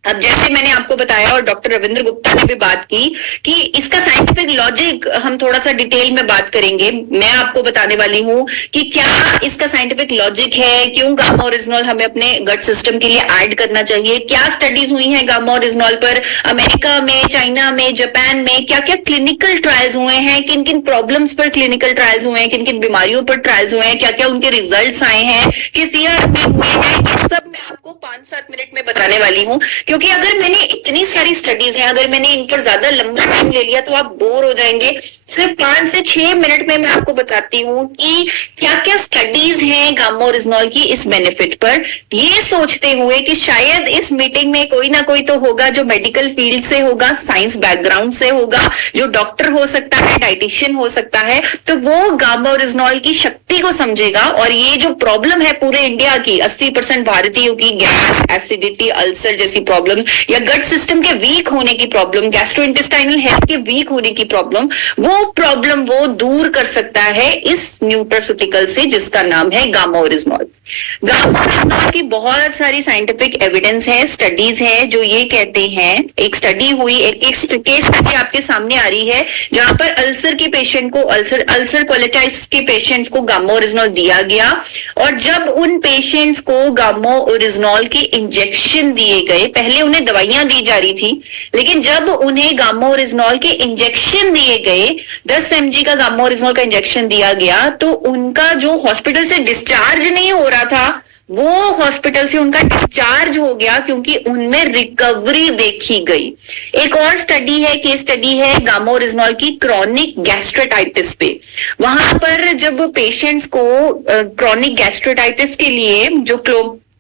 अब जैसे मैंने आपको बताया और डॉक्टर रविंद्र गुप्ता ने भी बात की कि इसका साइंटिफिक लॉजिक हम थोड़ा सा डिटेल में बात करेंगे। मैं आपको बताने वाली हूं कि क्या इसका साइंटिफिक लॉजिक है, क्यों गामा ओरिजिनॉल हमें अपने गट सिस्टम के लिए ऐड करना चाहिए, क्या स्टडीज हुई हैं गामा ओरिजिनॉल पर अमेरिका में, चाइना में, जापान में, क्या क्या क्लिनिकल ट्रायल्स हुए हैं, किन किन प्रॉब्लम्स पर क्लिनिकल ट्रायल्स हुए हैं, किन किन बीमारियों पर ट्रायल्स हुए हैं, क्या क्या उनके रिजल्ट आए हैं, किस ईयर में हुए हैं, ये सब मैं आपको 5-7 मिनट में बताने वाली हूँ। क्योंकि अगर मैंने इतनी सारी स्टडीज हैं, अगर मैंने इन पर ज्यादा लंबा टाइम ले लिया तो आप बोर हो जाएंगे। सिर्फ 5 से 6 मिनट में मैं आपको बताती हूँ कि क्या क्या स्टडीज हैं गामा ओरिजिनॉल की इस बेनिफिट पर, ये सोचते हुए कि शायद इस मीटिंग में कोई ना कोई तो होगा जो मेडिकल फील्ड से होगा, साइंस बैकग्राउंड से होगा, जो डॉक्टर हो सकता है, डाइटिशियन हो सकता है, तो वो गामा ओरिजिनॉल की शक्ति को समझेगा और ये जो प्रॉब्लम है पूरे इंडिया की 80% भारतीयों की, गैस, एसिडिटी, अल्सर जैसी प्रॉब्लम या गट सिस्टम के वीक होने की प्रॉब्लम, गैस्ट्रोइंटेस्टाइनल हेल्थ के वीक होने की प्रॉब्लम, वो दूर कर सकता है इस न्यूट्रास्यूटिकल से जिसका नाम है गामा ओरिजिनॉल। गामा ओरिजिनॉल की बहुत सारी साइंटिफिक एविडेंस है, स्टडीज है जो ये कहते हैं, एक स्टडी हुई, एक केस स्टडी आपके सामने आ रही है जहां पर अल्सर के पेशेंट को, अल्सर कोलाइटिस के पेशेंट्स को गामा ओरिजिनॉल दिया गया और जब उन पेशेंट्स को गामा ओरिजिनॉल के इंजेक्शन दिए गए, पहले उन्हें दवाइयां दी जा रही थी, लेकिन जब उन्हें गामा ओरिजिनॉल के इंजेक्शन दिए गए, 10 mg का गामा ओरिजिनॉल का इंजेक्शन दिया गया, तो उनका जो हॉस्पिटल से डिस्चार्ज नहीं हो रहा था वो हॉस्पिटल से उनका डिस्चार्ज हो गया क्योंकि उनमें रिकवरी देखी गई। एक और स्टडी है, केस स्टडी है गामा ओरिजिनॉल की क्रॉनिक गैस्ट्रेटाइटिस पे। वहां पर जब पेशेंट्स को क्रॉनिक गैस्ट्रेटाइटिस के लिए जो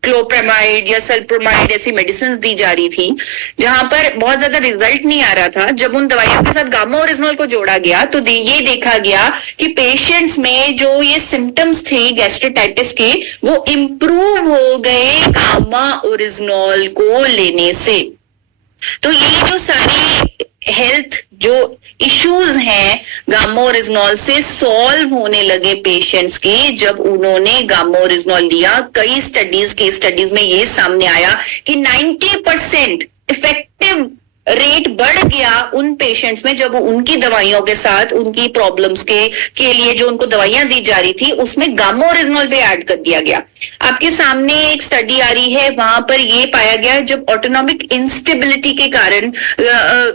क्लोप्रामाइड या सल्प्रोमाइड ऐसी मेडिसिन दी जा रही थी, जहां पर बहुत ज्यादा रिजल्ट नहीं आ रहा था, जब उन दवाइयों के साथ गामा ओरिजिनॉल को जोड़ा गया तो ये देखा गया कि पेशेंट्स में जो ये सिम्टम्स थे गैस्ट्रेटाइटिस के, वो इम्प्रूव हो गए गामा ओरिजिनॉल को लेने से। तो ये जो सारी हेल्थ जो इश्यूज हैं गामा ओरिजिनॉल से सॉल्व होने लगे पेशेंट्स के जब उन्होंने गामा ओरिजिनॉल लिया। कई केस स्टडीज में ये सामने आया कि 90% इफेक्टिव रेट बढ़ गया उन पेशेंट्स में जब उनकी दवाइयों के साथ उनकी प्रॉब्लम्स के लिए जो उनको दवाइयां दी जा रही थी उसमें गामा ओरिजिनॉल भी ऐड कर दिया गया। आपके सामने एक स्टडी आ रही है, वहां पर ये पाया गया जब ऑटोनॉमिक इंस्टेबिलिटी के कारण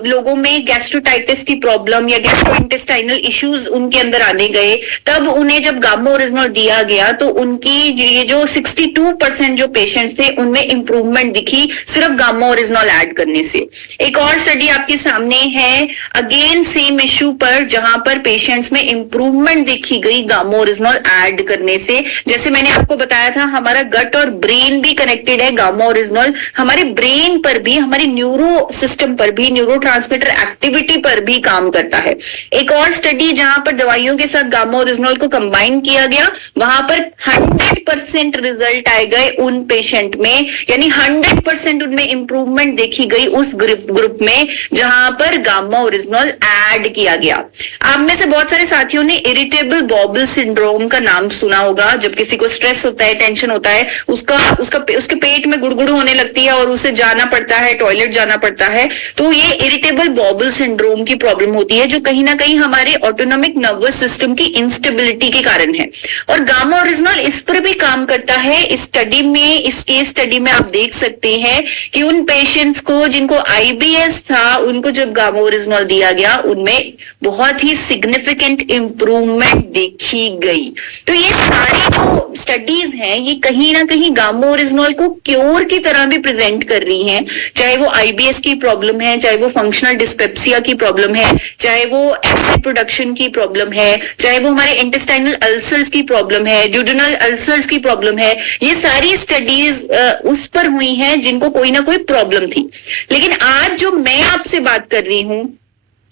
लोगों में गैस्ट्रोटाइटिस की प्रॉब्लम या गैस्ट्रोइंटेस्टाइनल इश्यूज उनके अंदर आने गए, तब उन्हें जब गामा ओरिजिनॉल दिया गया तो उनकी ये जो 62% जो पेशेंट्स थे उनमें इंप्रूवमेंट दिखी सिर्फ गामा ओरिजिनॉल ऐड करने से। एक और स्टडी आपके सामने है अगेन सेम इश्यू पर, जहां पर पेशेंट्स में इंप्रूवमेंट देखी गई गामा ओरिजिनॉल ऐड करने से। जैसे मैंने आपको बताया था हमारा गट और ब्रेन भी कनेक्टेड है, गामा ओरिजिनॉल हमारे ब्रेन पर भी, हमारी न्यूरो सिस्टम पर भी, न्यूरोट्रांसमीटर एक्टिविटी पर भी काम करता है। एक और स्टडी जहां पर दवाइयों के साथ गामा ओरिजिनॉल को कंबाइन किया गया, वहां पर 100% रिजल्ट आए गए उन पेशेंट में, यानी 100% उनमें इंप्रूवमेंट देखी गई उस ग्रुप में जहां पर गामा ओरिजिनॉल ऐड किया गया। आप में से बहुत सारे साथियों ने इरिटेबल बॉबल सिंड्रोम का नाम सुना होगा। जब किसी को स्ट्रेस होता है, टेंशन होता है, उसके पेट में गुड़गुड़ होने लगती है और उसे जाना पड़ता है, टॉयलेट जाना पड़ता है, तो ये इरिटेबल बॉबल सिंड्रोम की प्रॉब्लम होती है जो कहीं ना कहीं हमारे ऑटोनॉमिक नर्वस सिस्टम की इंस्टेबिलिटी के कारण है। और गामा ओरिजिनॉल इस पर भी काम करता है। इस स्टडी में, इस केस स्टडी में आप देख सकते हैं कि उन पेशेंट्स को जिनको IBS था, उनको जब गामा ओरिजिनॉल दिया गया उनमें बहुत ही सिग्निफिकेंट इंप्रूवमेंट देखी गई। तो ये सारी जो स्टडीज हैं ये कहीं ना कहीं गामा ओरिजिनॉल को क्योर की तरह भी प्रेजेंट कर रही हैं, चाहे वो IBS की प्रॉब्लम है, चाहे वो फंक्शनल डिस्पेप्सिया की प्रॉब्लम है, चाहे वो एसिड प्रोडक्शन की प्रॉब्लम है, चाहे वो हमारे इंटेस्टाइनल अल्सर्स की प्रॉब्लम है, ड्यूडेनल अल्सर्स की प्रॉब्लम है। ये सारी स्टडीज उस पर हुई हैं जिनको कोई ना कोई प्रॉब्लम थी। लेकिन आज जो मैं आपसे बात कर रही हूं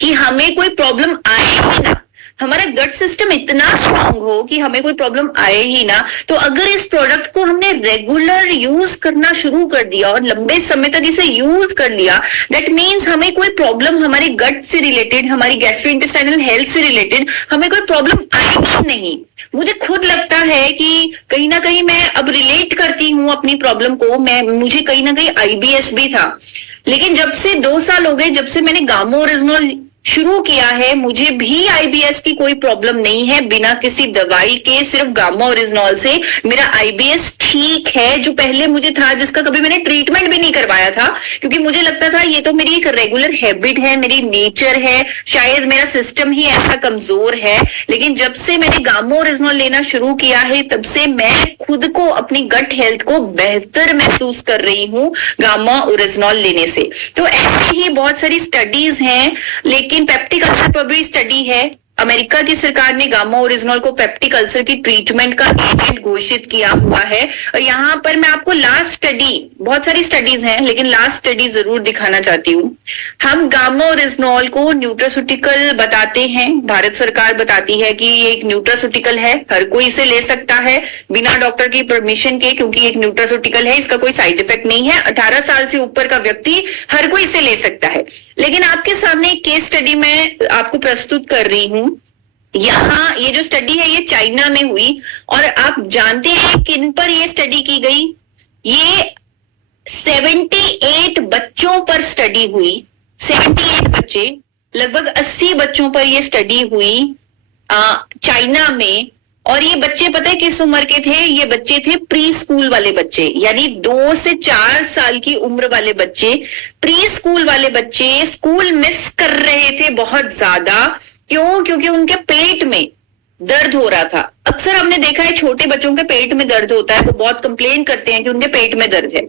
कि हमें कोई प्रॉब्लम आए ही ना, हमारा गट सिस्टम इतना स्ट्रांग हो कि हमें कोई प्रॉब्लम आए ही ना, तो अगर इस प्रोडक्ट को हमने रेगुलर यूज करना शुरू कर दिया और लंबे समय तक इसे यूज कर लिया, दैट मीन्स हमें कोई प्रॉब्लम हमारे गट से रिलेटेड, हमारी गैस्ट्रोइंटेस्टाइनल हेल्थ से रिलेटेड हमें कोई प्रॉब्लम आएगी नहीं। मुझे खुद लगता है कि कहीं ना कहीं मैं अब रिलेट करती हूँ अपनी प्रॉब्लम को। मुझे कहीं ना कहीं IBS भी था, लेकिन जब से 2 साल हो गए जब से मैंने गामा ओरिजिनॉल शुरू किया है, मुझे भी IBS की कोई प्रॉब्लम नहीं है। बिना किसी दवाई के, सिर्फ गामा ओरिजिनॉल से मेरा IBS ठीक है, जो पहले मुझे था, जिसका कभी मैंने ट्रीटमेंट भी नहीं करवाया था, क्योंकि मुझे लगता था ये तो मेरी एक रेगुलर हैबिट है, मेरी नेचर है, शायद मेरा सिस्टम ही ऐसा कमजोर है। लेकिन जब से मैंने गामा ओरिजिनॉल लेना शुरू किया है, तब से मैं खुद को, अपनी गट हेल्थ को बेहतर महसूस कर रही हूँ गामा ओरिजिनॉल लेने से। तो ऐसी ही बहुत सारी स्टडीज हैं, लेकिन पेप्टिक अल्सर पर भी स्टडी है, अमेरिका की सरकार ने गामा ओरिजिनॉल को पेप्टिक अल्सर की ट्रीटमेंट का एजेंट घोषित किया हुआ है। और यहाँ पर मैं आपको लास्ट स्टडी, बहुत सारी स्टडीज हैं लेकिन लास्ट स्टडी जरूर दिखाना चाहती हूँ। हम गामा ओरिजिनॉल को न्यूट्रास्यूटिकल बताते हैं, भारत सरकार बताती है कि ये एक न्यूट्रास्यूटिकल है, हर कोई इसे ले सकता है बिना डॉक्टर की परमिशन के, क्योंकि एक न्यूट्रास्यूटिकल है, इसका कोई साइड इफेक्ट नहीं है। 18 साल से ऊपर का व्यक्ति हर कोई इसे ले सकता है। लेकिन आपके सामने एक केस स्टडी मैं आपको प्रस्तुत कर रही हूँ। यहाँ ये जो स्टडी है ये चाइना में हुई, और आप जानते हैं किन पर ये स्टडी की गई? ये 78 बच्चों पर स्टडी हुई। 78 बच्चे, लगभग 80 बच्चों पर ये स्टडी हुई चाइना में। और ये बच्चे पता है किस उम्र के थे? ये बच्चे थे प्री स्कूल वाले बच्चे, यानी 2 से 4 साल की उम्र वाले बच्चे। प्री स्कूल वाले बच्चे स्कूल मिस कर रहे थे बहुत ज्यादा। क्यों? क्योंकि उनके पेट में दर्द हो रहा था। अक्सर हमने देखा है छोटे बच्चों के पेट में दर्द होता है, वो बहुत कंप्लेन करते हैं कि उनके पेट में दर्द है।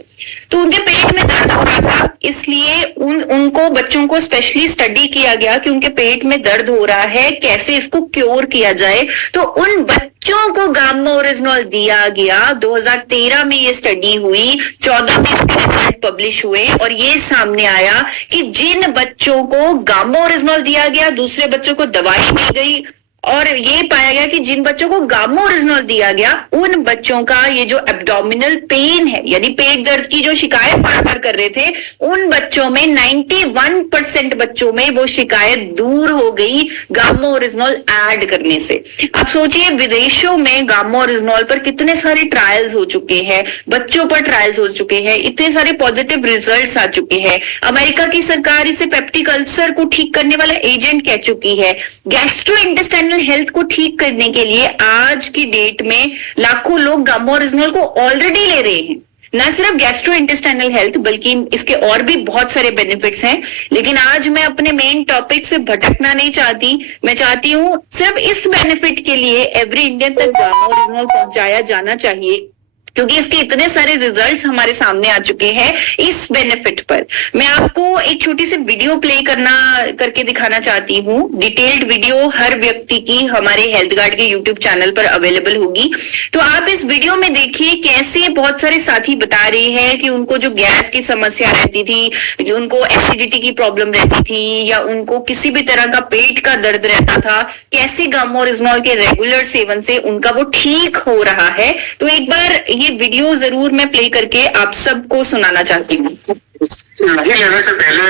तो उनके पेट में दर्द हो रहा था, इसलिए उनको बच्चों को स्पेशली स्टडी किया गया कि उनके पेट में दर्द हो रहा है, कैसे इसको क्योर किया जाए। तो उन बच्चों को गामा ओरिजिनॉल दिया गया। 2013 में ये स्टडी हुई, 14 में इसके रिजल्ट पब्लिश हुए, और ये सामने आया कि जिन बच्चों को गामा ओरिजिनॉल दिया गया, दूसरे बच्चों को दवाई दी गई, और ये पाया गया कि जिन बच्चों को गामा ओरिजिनॉल दिया गया उन बच्चों का ये जो एब्डोमिनल पेन है, यानी पेट दर्द की जो शिकायत बार बार कर रहे थे, उन बच्चों में 91% बच्चों में वो शिकायत दूर हो गई गामा ओरिजिनॉल ऐड करने से। आप सोचिए विदेशों में गामा ओरिजिनॉल पर कितने सारे ट्रायल्स हो चुके हैं, बच्चों पर ट्रायल्स हो चुके हैं, इतने सारे पॉजिटिव रिजल्ट्स आ चुके हैं। अमेरिका की सरकार इसे पेप्टिक अल्सर को ठीक करने वाला एजेंट कह चुकी है। गैस्ट्रोइंटेस्टाइनल हेल्थ को ठीक करने के लिए आज की डेट में लाखों लोग गामा ओरिजिनॉल को ऑलरेडी ले रहे हैं। ना सिर्फ गैस्ट्रोइंटेस्टाइनल हेल्थ बल्कि इसके और भी बहुत सारे बेनिफिट्स हैं। लेकिन आज मैं अपने मेन टॉपिक से भटकना नहीं चाहती। मैं चाहती हूं सिर्फ इस बेनिफिट के लिए एवरी इंडियन तक गामा ओरिजिनॉल पहुंचाया जाना चाहिए, क्योंकि इसके इतने सारे रिजल्ट्स हमारे सामने आ चुके हैं इस बेनिफिट पर। मैं आपको एक छोटी सी वीडियो प्ले करके दिखाना चाहती हूँ। डिटेल्ड वीडियो हर व्यक्ति की हमारे हेल्थ गार्ड के यूट्यूब चैनल पर अवेलेबल होगी। तो आप इस वीडियो में देखिए कैसे बहुत सारे साथी बता रहे हैं कि उनको जो गैस की समस्या रहती थी, जो उनको एसिडिटी की प्रॉब्लम रहती थी, या उनको किसी भी तरह का पेट का दर्द रहता था, कैसे गामा ओरिजिनॉल के रेगुलर सेवन से उनका वो ठीक हो रहा है। तो एक बार ये वीडियो जरूर मैं प्ले करके आप सबको सुनाना चाहती हूँ। नहीं लेने से पहले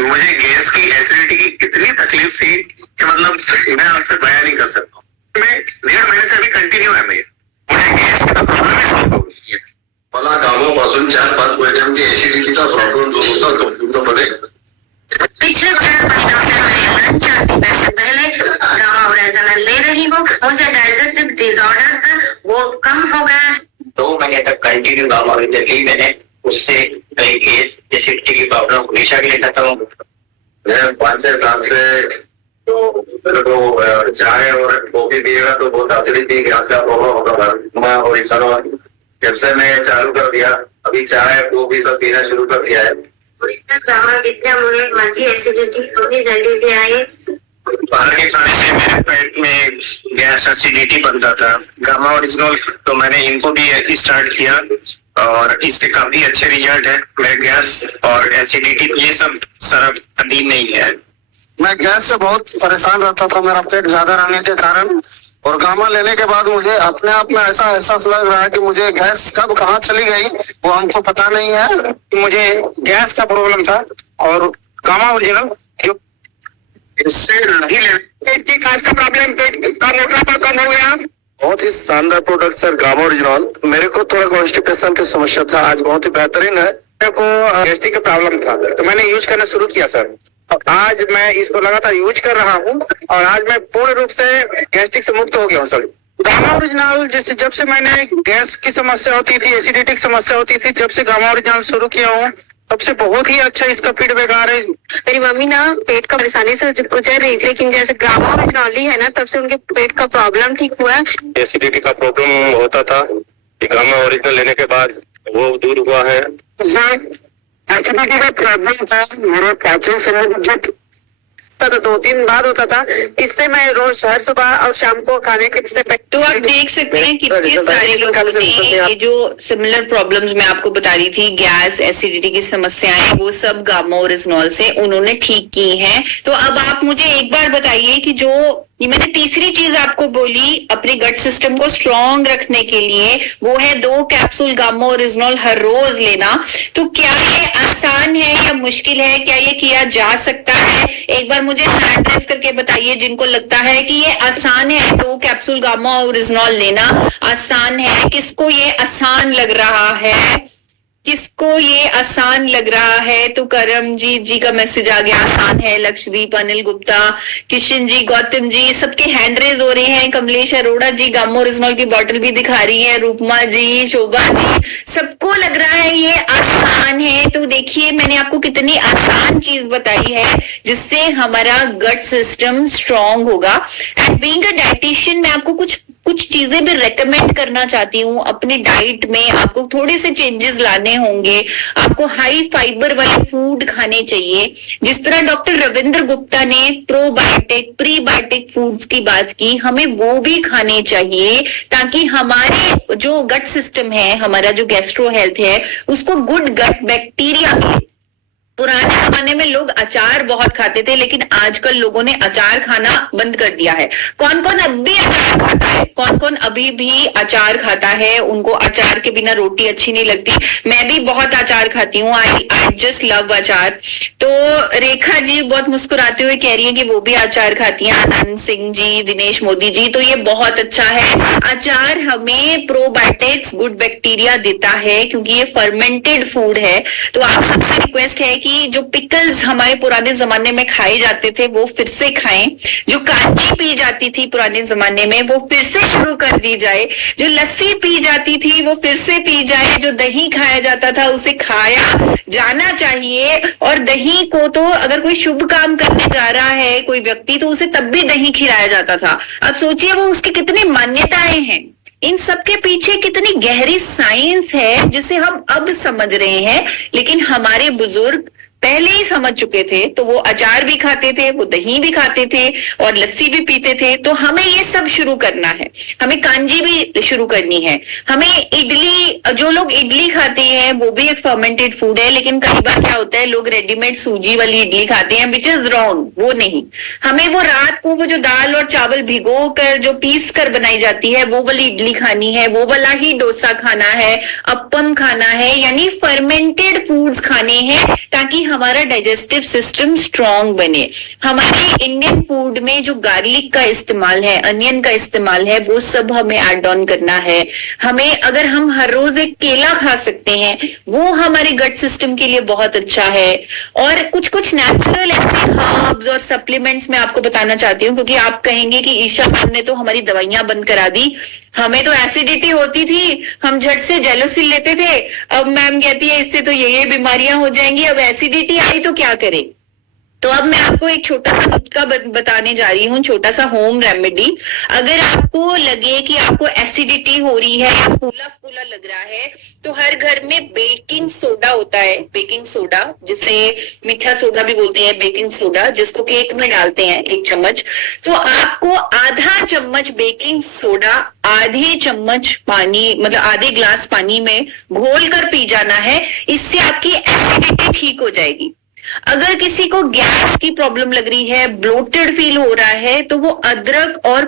मुझे गैस की, एसिडिटी की कितनी तकलीफ थी कि मतलब मैं आपसे बयान नहीं कर सकता। मैं 1.5 महीने से अभी कंटिन्यू है, मुझे गैस का प्रॉब्लम ही सॉल्व हो गई। मला गावापासून 4-5 महिन्यांमध्ये एसिडिटीचा प्रॉब्लेम जो होता तो पूर्णपणे पिछले 4 महीनों से मैं लंच आती से पहले गामा ओरिजिनॉल ले रही हूँ। मुझे डाइजेस्टिव डिसऑर्डर था वो कम हो गया। 2 महीने तक कंटिन्यू गामा ओरिजिनल ली मैंने, उससे गैस एसिडिटी की प्रॉब्लम हमेशा के लिए खत्म हो गई। मैं 5 साल से तो चाय और कॉफी पिएगा तो बहुत एसिडिटी गैस का प्रॉब्लम होता था। और इस समय जब से मैं चालू कर दिया, अभी चाय कॉफी सब पीना शुरू कर दिया है। गामा मुझे माझी एसिडिटी थोड़ी जल्दी आई। बाहर के खाने से मेरे पेट में गैस एसिडिटी बनता था। गामा ओरिजिनल तो मैंने इनको भी स्टार्ट किया और इसके काफी अच्छे रिजल्ट है। मैं गैस और एसिडिटी ये सब सरब अधीन नहीं है। मैं गैस से बहुत परेशान रहता था, मेरा पेट ज्यादा रहने के कारण, और गामा लेने के बाद मुझे अपने आप में ऐसा एहसास लग रहा है कि मुझे गैस कब कहाँ चली गई वो हमको पता नहीं है। मुझे गैस का प्रॉब्लम था और गामा ओरिजिनल जो इससे नहीं ले, पेट की गैस का प्रॉब्लम, पेट का मोटापा कम हो गया। बहुत ही शानदार प्रोडक्ट सर गामा ओरिजिनल। मेरे को थोड़ा कॉन्स्टिपेशन की समस्या था, आज बहुत ही बेहतरीन है। मेरे को गैस्ट्रिक का प्रॉब्लम था तो मैंने यूज करना शुरू किया सर। आज मैं इसको लगातार यूज कर रहा हूँ और आज मैं पूर्ण रूप से गैस्ट्रिक से मुक्त हो गया हूँ सर। गामा ओरिजिनल जैसे जब से मैंने गैस की समस्या होती थी, एसिडिटी की समस्या होती थी, जब से गामा ओरिजिनल शुरू किया हूँ तब से बहुत ही अच्छा इसका फीडबैक आ रहा है। मेरी मम्मी ना पेट का परेशानी से गुजर रही थी, लेकिन जैसे गामा ओरिजिनल है ना तब से उनके पेट का प्रॉब्लम ठीक हुआ। एसिडिटी का प्रॉब्लम होता था, गामा ओरिजिनल लेने के बाद वो दूर हुआ है। एसिडिटी का प्रॉब्लम था, मेरे पाचन संबंधित तो 2-3 बार होता था। इससे मैं रोज हर सुबह और शाम को खाने के तो आप देख सकते हैं कितने सारे लोगों ने ये जो सिमिलर प्रॉब्लम्स मैं आपको बता रही थी, गैस, एसिडिटी की समस्याएं, वो सब गामा ओरिजिनॉल से उन्होंने ठीक की हैं। तो अब आप मुझे एक बार बताइए कि जो ये मैंने तीसरी चीज आपको बोली अपने गट सिस्टम को स्ट्रांग रखने के लिए, वो है 2 कैप्सूल गामा ओरिजिनॉल हर रोज लेना। तो क्या ये आसान है या मुश्किल है? क्या ये किया जा सकता है? एक बार मुझे हैंड रेस करके बताइए जिनको लगता है कि ये आसान है, 2 कैप्सूल गामा ओरिजिनॉल लेना आसान है। किसको ये आसान लग रहा है? किसको ये आसान लग रहा है? तो करमजीत जी का मैसेज आ गया, आसान है। लक्षदीप, अनिल गुप्ता, किशन जी, गौतम जी, सबके हैंड रेज हो रहे हैं। कमलेश अरोड़ा जी गामा ओरिजिनॉल की बोतल भी दिखा रही है। रूपमा जी, शोभा जी, सबको लग रहा है ये आसान है। तो देखिए मैंने आपको कितनी आसान चीज बताई है जिससे हमारा गट सिस्टम स्ट्रांग होगा। एंड बीइंग अ डाइटिशियन मैं आपको कुछ चीजें भी रेकमेंड करना चाहती हूँ अपनी डाइट में। आपको थोड़े से चेंजेस लाने होंगे। आपको हाई फाइबर वाले फूड खाने चाहिए। जिस तरह डॉक्टर रविंद्र गुप्ता ने प्रोबायोटिक, प्रीबायोटिक फूड्स की बात की, हमें वो भी खाने चाहिए ताकि हमारे जो गट सिस्टम है, हमारा जो गैस्ट्रो हेल्थ है, उसको गुड गट बैक्टीरिया मिले। पुराने जमाने में लोग अचार बहुत खाते थे, लेकिन आजकल लोगों ने अचार खाना बंद कर दिया है। कौन कौन अब भी अचार खाता है? कौन कौन अभी भी अचार खाता है? उनको अचार के बिना रोटी अच्छी नहीं लगती। मैं भी बहुत अचार खाती हूँ। आई जस्ट लव अचार। तो रेखा जी बहुत मुस्कुराते हुए कह रही है कि वो भी अचार खाती हैं। आनंद सिंह जी, दिनेश मोदी जी, तो ये बहुत अच्छा है। अचार हमें प्रोबायोटिक्स, गुड बैक्टीरिया देता है क्योंकि ये फर्मेंटेड फूड है। तो आप सबसे रिक्वेस्ट है कि जो पिकल्स हमारे पुराने जमाने में खाए जाते थे वो फिर से खाएं। जो कांजी पी जाती थी पुराने जमाने में वो फिर से शुरू कर दी जाए। जो लस्सी पी जाती थी वो फिर से पी जाए। जो दही खाया जाता था उसे खाया जाना चाहिए। और दही को तो अगर कोई शुभ काम करने जा रहा है कोई व्यक्ति, तो उसे तब भी दही खिलाया जाता था। अब सोचिए वो उसकी कितनी मान्यताएं हैं। इन सब के पीछे कितनी गहरी साइंस है जिसे हम अब समझ रहे हैं, लेकिन हमारे बुजुर्ग पहले ही समझ चुके थे। तो वो अचार भी खाते थे, वो दही भी खाते थे और लस्सी भी पीते थे। तो हमें ये सब शुरू करना है। हमें कांजी भी शुरू करनी है। हमें इडली, जो लोग इडली खाते हैं वो भी एक फर्मेंटेड फूड है, लेकिन कई बार क्या होता है लोग रेडीमेड सूजी वाली इडली खाते हैं, विच इज रॉन्ग। वो नहीं, हमें वो रात को वो जो दाल और चावल भिगो कर जो पीस कर बनाई जाती है वो वाली इडली खानी है, वो वाला ही डोसा खाना है, अप्पम खाना है, यानी फर्मेंटेड फूड्स खाने हैं ताकि हमारा डाइजेस्टिव सिस्टम स्ट्रांग बने। हमारे इंडियन फूड में जो गार्लिक का इस्तेमाल है, अनियन का इस्तेमाल है, वो सब हमें ऐड ऑन करना है। हमें अगर हम हर रोज एक केला खा सकते हैं वो हमारे गट सिस्टम के लिए बहुत अच्छा है। और कुछ कुछ नेचुरल ऐसे हर्ब्स और सप्लीमेंट्स मैं आपको बताना चाहती हूँ, क्योंकि आप कहेंगे कि ईशा मैम ने तो हमारी दवाइयां बंद करा दी। हमें तो एसिडिटी होती थी, हम झट से जेलोसिल लेते थे। अब मैम कहती है इससे तो ये बीमारियां हो जाएंगी। अब एसिडिटी आई तो क्या करें? तो अब मैं आपको एक छोटा सा नुस्खा बताने जा रही हूँ, छोटा सा होम रेमेडी। अगर आपको लगे कि आपको एसिडिटी हो रही है या फूला फूला लग रहा है, तो हर घर में बेकिंग सोडा होता है। बेकिंग सोडा, जिसे मीठा सोडा भी बोलते हैं, बेकिंग सोडा, जिसको केक में डालते हैं 1 चम्मच। तो आपको आधा चम्मच बेकिंग सोडा आधे चम्मच पानी, मतलब आधे ग्लास पानी में घोल कर पी जाना है। इससे आपकी एसिडिटी ठीक हो जाएगी। अगर किसी को गैस की प्रॉब्लम लग रही है, ब्लोटेड फील हो रहा है, तो वो अदरक और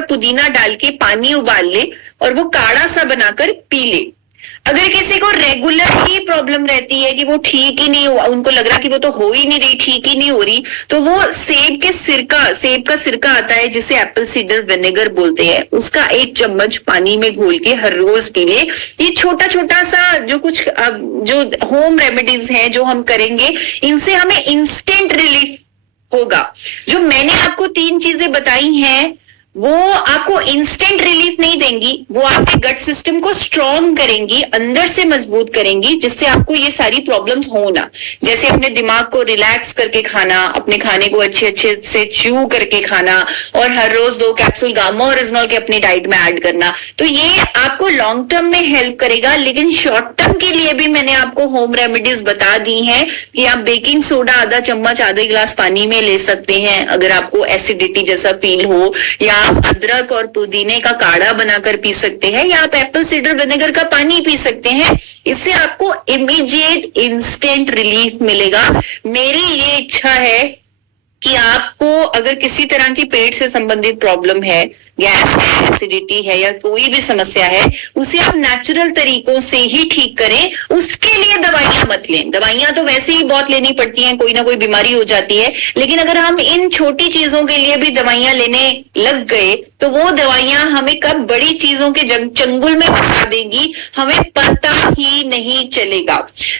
पुदीना डाल के पानी उबाल ले और वो काढ़ा सा बनाकर पी ले। अगर किसी को रेगुलर ही प्रॉब्लम रहती है कि वो ठीक ही नहीं, उनको लग रहा कि वो तो हो ही नहीं रही, ठीक ही नहीं हो रही, तो वो सेब का सिरका आता है जिसे एप्पल सीडर विनेगर बोलते हैं, उसका 1 चम्मच पानी में घोल के हर रोज पी ले। ये छोटा छोटा सा जो होम रेमेडीज हैं जो हम करेंगे, इनसे हमें इंस्टेंट रिलीफ होगा। जो मैंने आपको 3 चीजें बताई हैं वो आपको इंस्टेंट रिलीफ नहीं देंगी, वो आपके गट सिस्टम को स्ट्रॉन्ग करेंगी, अंदर से मजबूत करेंगी, जिससे आपको ये सारी प्रॉब्लम्स हो ना। जैसे अपने दिमाग को रिलैक्स करके खाना, अपने खाने को अच्छे अच्छे से च्यू करके खाना, और हर रोज 2 कैप्सूल गामा ओरिजिनल के अपनी डाइट में ऐड करना। तो ये आपको लॉन्ग टर्म में हेल्प करेगा, लेकिन शॉर्ट टर्म के लिए भी मैंने आपको होम रेमेडीज बता दी हैं कि आप बेकिंग सोडा आधा चम्मच आधे गिलास पानी में ले सकते हैं अगर आपको एसिडिटी जैसा फील हो, या आप अदरक और पुदीने का काढ़ा बनाकर पी सकते हैं, या आप एप्पल साइडर विनेगर का पानी पी सकते हैं। इससे आपको इमीडिएट इंस्टेंट रिलीफ मिलेगा। मेरी ये इच्छा है कि आपको अगर किसी तरह की पेट से संबंधित प्रॉब्लम है, गैस है, एसिडिटी है, या कोई भी समस्या है, उसे आप नेचुरल तरीकों से ही ठीक करें। उसके लिए दवाइयां मत लें। दवाइयां तो वैसे ही बहुत लेनी पड़ती हैं, कोई ना कोई बीमारी हो जाती है, लेकिन अगर हम इन छोटी चीजों के लिए भी दवाइयां लेने लग गए तो वो दवाइयां हमें कब बड़ी चीजों के चंगुल में फंसा देंगी, हमें पता ही नहीं चलेगा।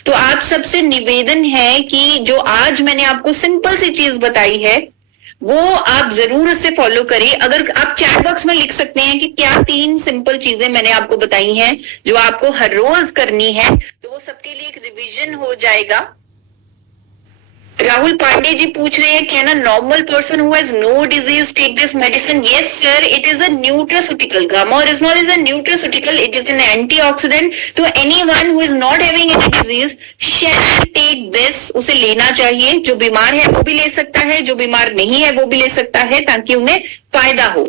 तो आप सबसे निवेदन है कि जो आज मैंने आपको सिंपल सी चीज बताई है वो आप जरूर उससे फॉलो करें। अगर आप चैट बॉक्स में लिख सकते हैं कि क्या 3 सिंपल चीजें मैंने आपको बताई हैं जो आपको हर रोज करनी है, तो वो सबके लिए एक रिवीजन हो जाएगा। राहुल पांडे जी पूछ रहे हैं, can a normal person who has no disease take this medicine? Yes sir, it is a nutraceutical. Gamma oryzanol is a nutraceutical, it is an antioxidant. तो anyone who is not having any disease shall take this. उसे लेना चाहिए। जो बीमार है वो भी ले सकता है, जो बीमार नहीं है वो भी ले सकता है, ताकि उन्हें फायदा हो।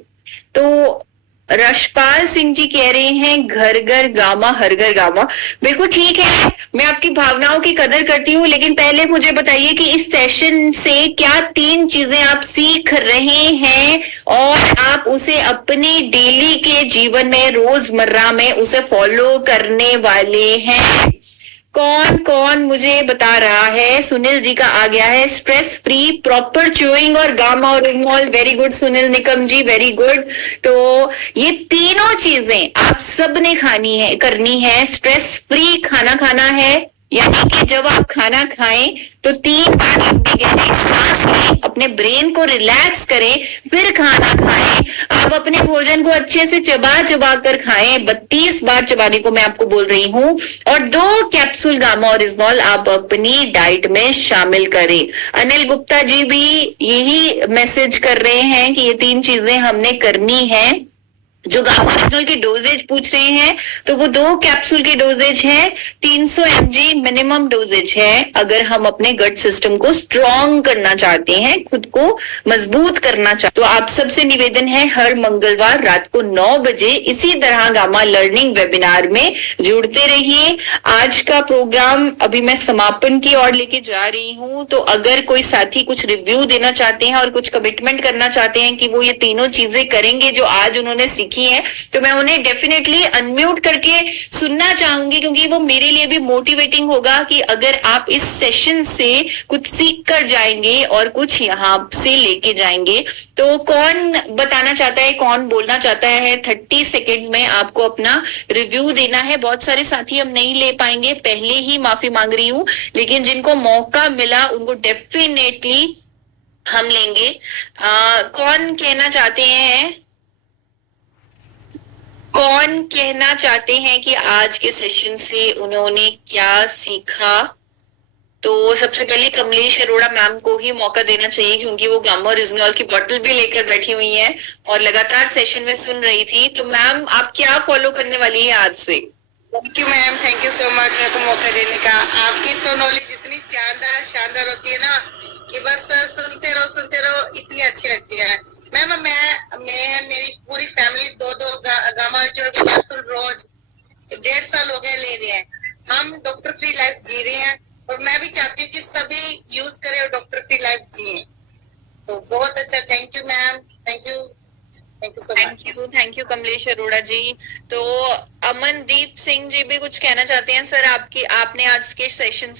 तो रशपाल सिंह जी कह रहे हैं घर घर गामा हर घर गामा। बिल्कुल ठीक है, मैं आपकी भावनाओं की कदर करती हूँ, लेकिन पहले मुझे बताइए कि इस सेशन से क्या 3 चीजें आप सीख रहे हैं और आप उसे अपने डेली के जीवन में, रोजमर्रा में उसे फॉलो करने वाले हैं। कौन कौन मुझे बता रहा है? सुनील जी का आ गया है, स्ट्रेस फ्री, प्रॉपर च्यूइंग और gamma oryzanol. Very good Sunil Nikam ji, very good. तो ये तीनों चीजें आप सबने करनी है। स्ट्रेस फ्री खाना खाना है, यानी कि जब आप खाना खाएं तो 3 बार लंबी गहरी सांस लें, अपने ब्रेन को रिलैक्स करें, फिर खाना खाएं। आप अपने भोजन को अच्छे से चबा चबा कर खाएं। 32 बार चबाने को मैं आपको बोल रही हूं, और 2 कैप्सूल गामा ओरिजिनल आप अपनी डाइट में शामिल करें। अनिल गुप्ता जी भी यही मैसेज कर रहे हैं कि ये 3 चीजें हमने करनी है। जो गामा ओरिजिनल की डोजेज पूछ रहे हैं, तो वो 2 कैप्सूल की डोजेज है, 300 mg मिनिमम डोजेज है। अगर हम अपने गट सिस्टम को स्ट्रॉन्ग करना चाहते हैं, खुद को मजबूत करना चाहते, तो आप सबसे निवेदन है हर मंगलवार रात को 9 बजे इसी तरह गामा लर्निंग वेबिनार में जुड़ते रहिए। आज का प्रोग्राम अभी मैं समापन की ओर लेके जा रही हूं, तो अगर कोई साथी कुछ रिव्यू देना चाहते हैं और कुछ कमिटमेंट करना चाहते हैं कि वो ये तीनों चीजें करेंगे जो आज उन्होंने सीखी है, तो मैं उन्हें डेफिनेटली अनम्यूट करके सुनना चाहूंगी, क्योंकि वो मेरे लिए भी मोटिवेटिंग होगा कि अगर आप इस सेशन से कुछ सीख कर जाएंगे और कुछ यहाँ से लेके जाएंगे। तो कौन बताना चाहता है, कौन बोलना चाहता है? 30 सेकेंड में आपको अपना रिव्यू देना है। बहुत सारे साथी हम नहीं ले पाएंगे, पहले ही माफी मांग रही हूँ, लेकिन जिनको मौका मिला उनको डेफिनेटली हम लेंगे। कौन कहना चाहते हैं, कौन कहना चाहते हैं कि आज के सेशन से उन्होंने क्या सीखा? तो सबसे पहले कमलेश अरोड़ा मैम को ही मौका देना चाहिए, क्योंकि वो गामा ओरिजिनल की बोतल भी लेकर बैठी हुई हैं और लगातार सेशन में सुन रही थी। तो मैम आप क्या फॉलो करने वाली है आज से? Thank you ma'am, thank you so much मेरे को मौका देने का। आपकी तो नॉलेज इतनी शानदार होती है ना कि बस सुनते रहो, इतनी अच्छी लगती है। मैम मैं मेरी पूरी फैमिली 2 गामा ओरिजिनल के कैप्सूल रोज 1.5 साल हो गए ले रहे हैं। हम डॉक्टर फ्री लाइफ जी रहे हैं, और मैं भी चाहती हूँ कि सभी यूज करें और डॉक्टर फ्री लाइफ जिए। तो बहुत अच्छा, thank you ma'am, thank you so much. Thank you Kamlesh Arora ji. तो अमनदीप सिंह जी भी कुछ कहना चाहते हैं सर? आपने आज के सेशन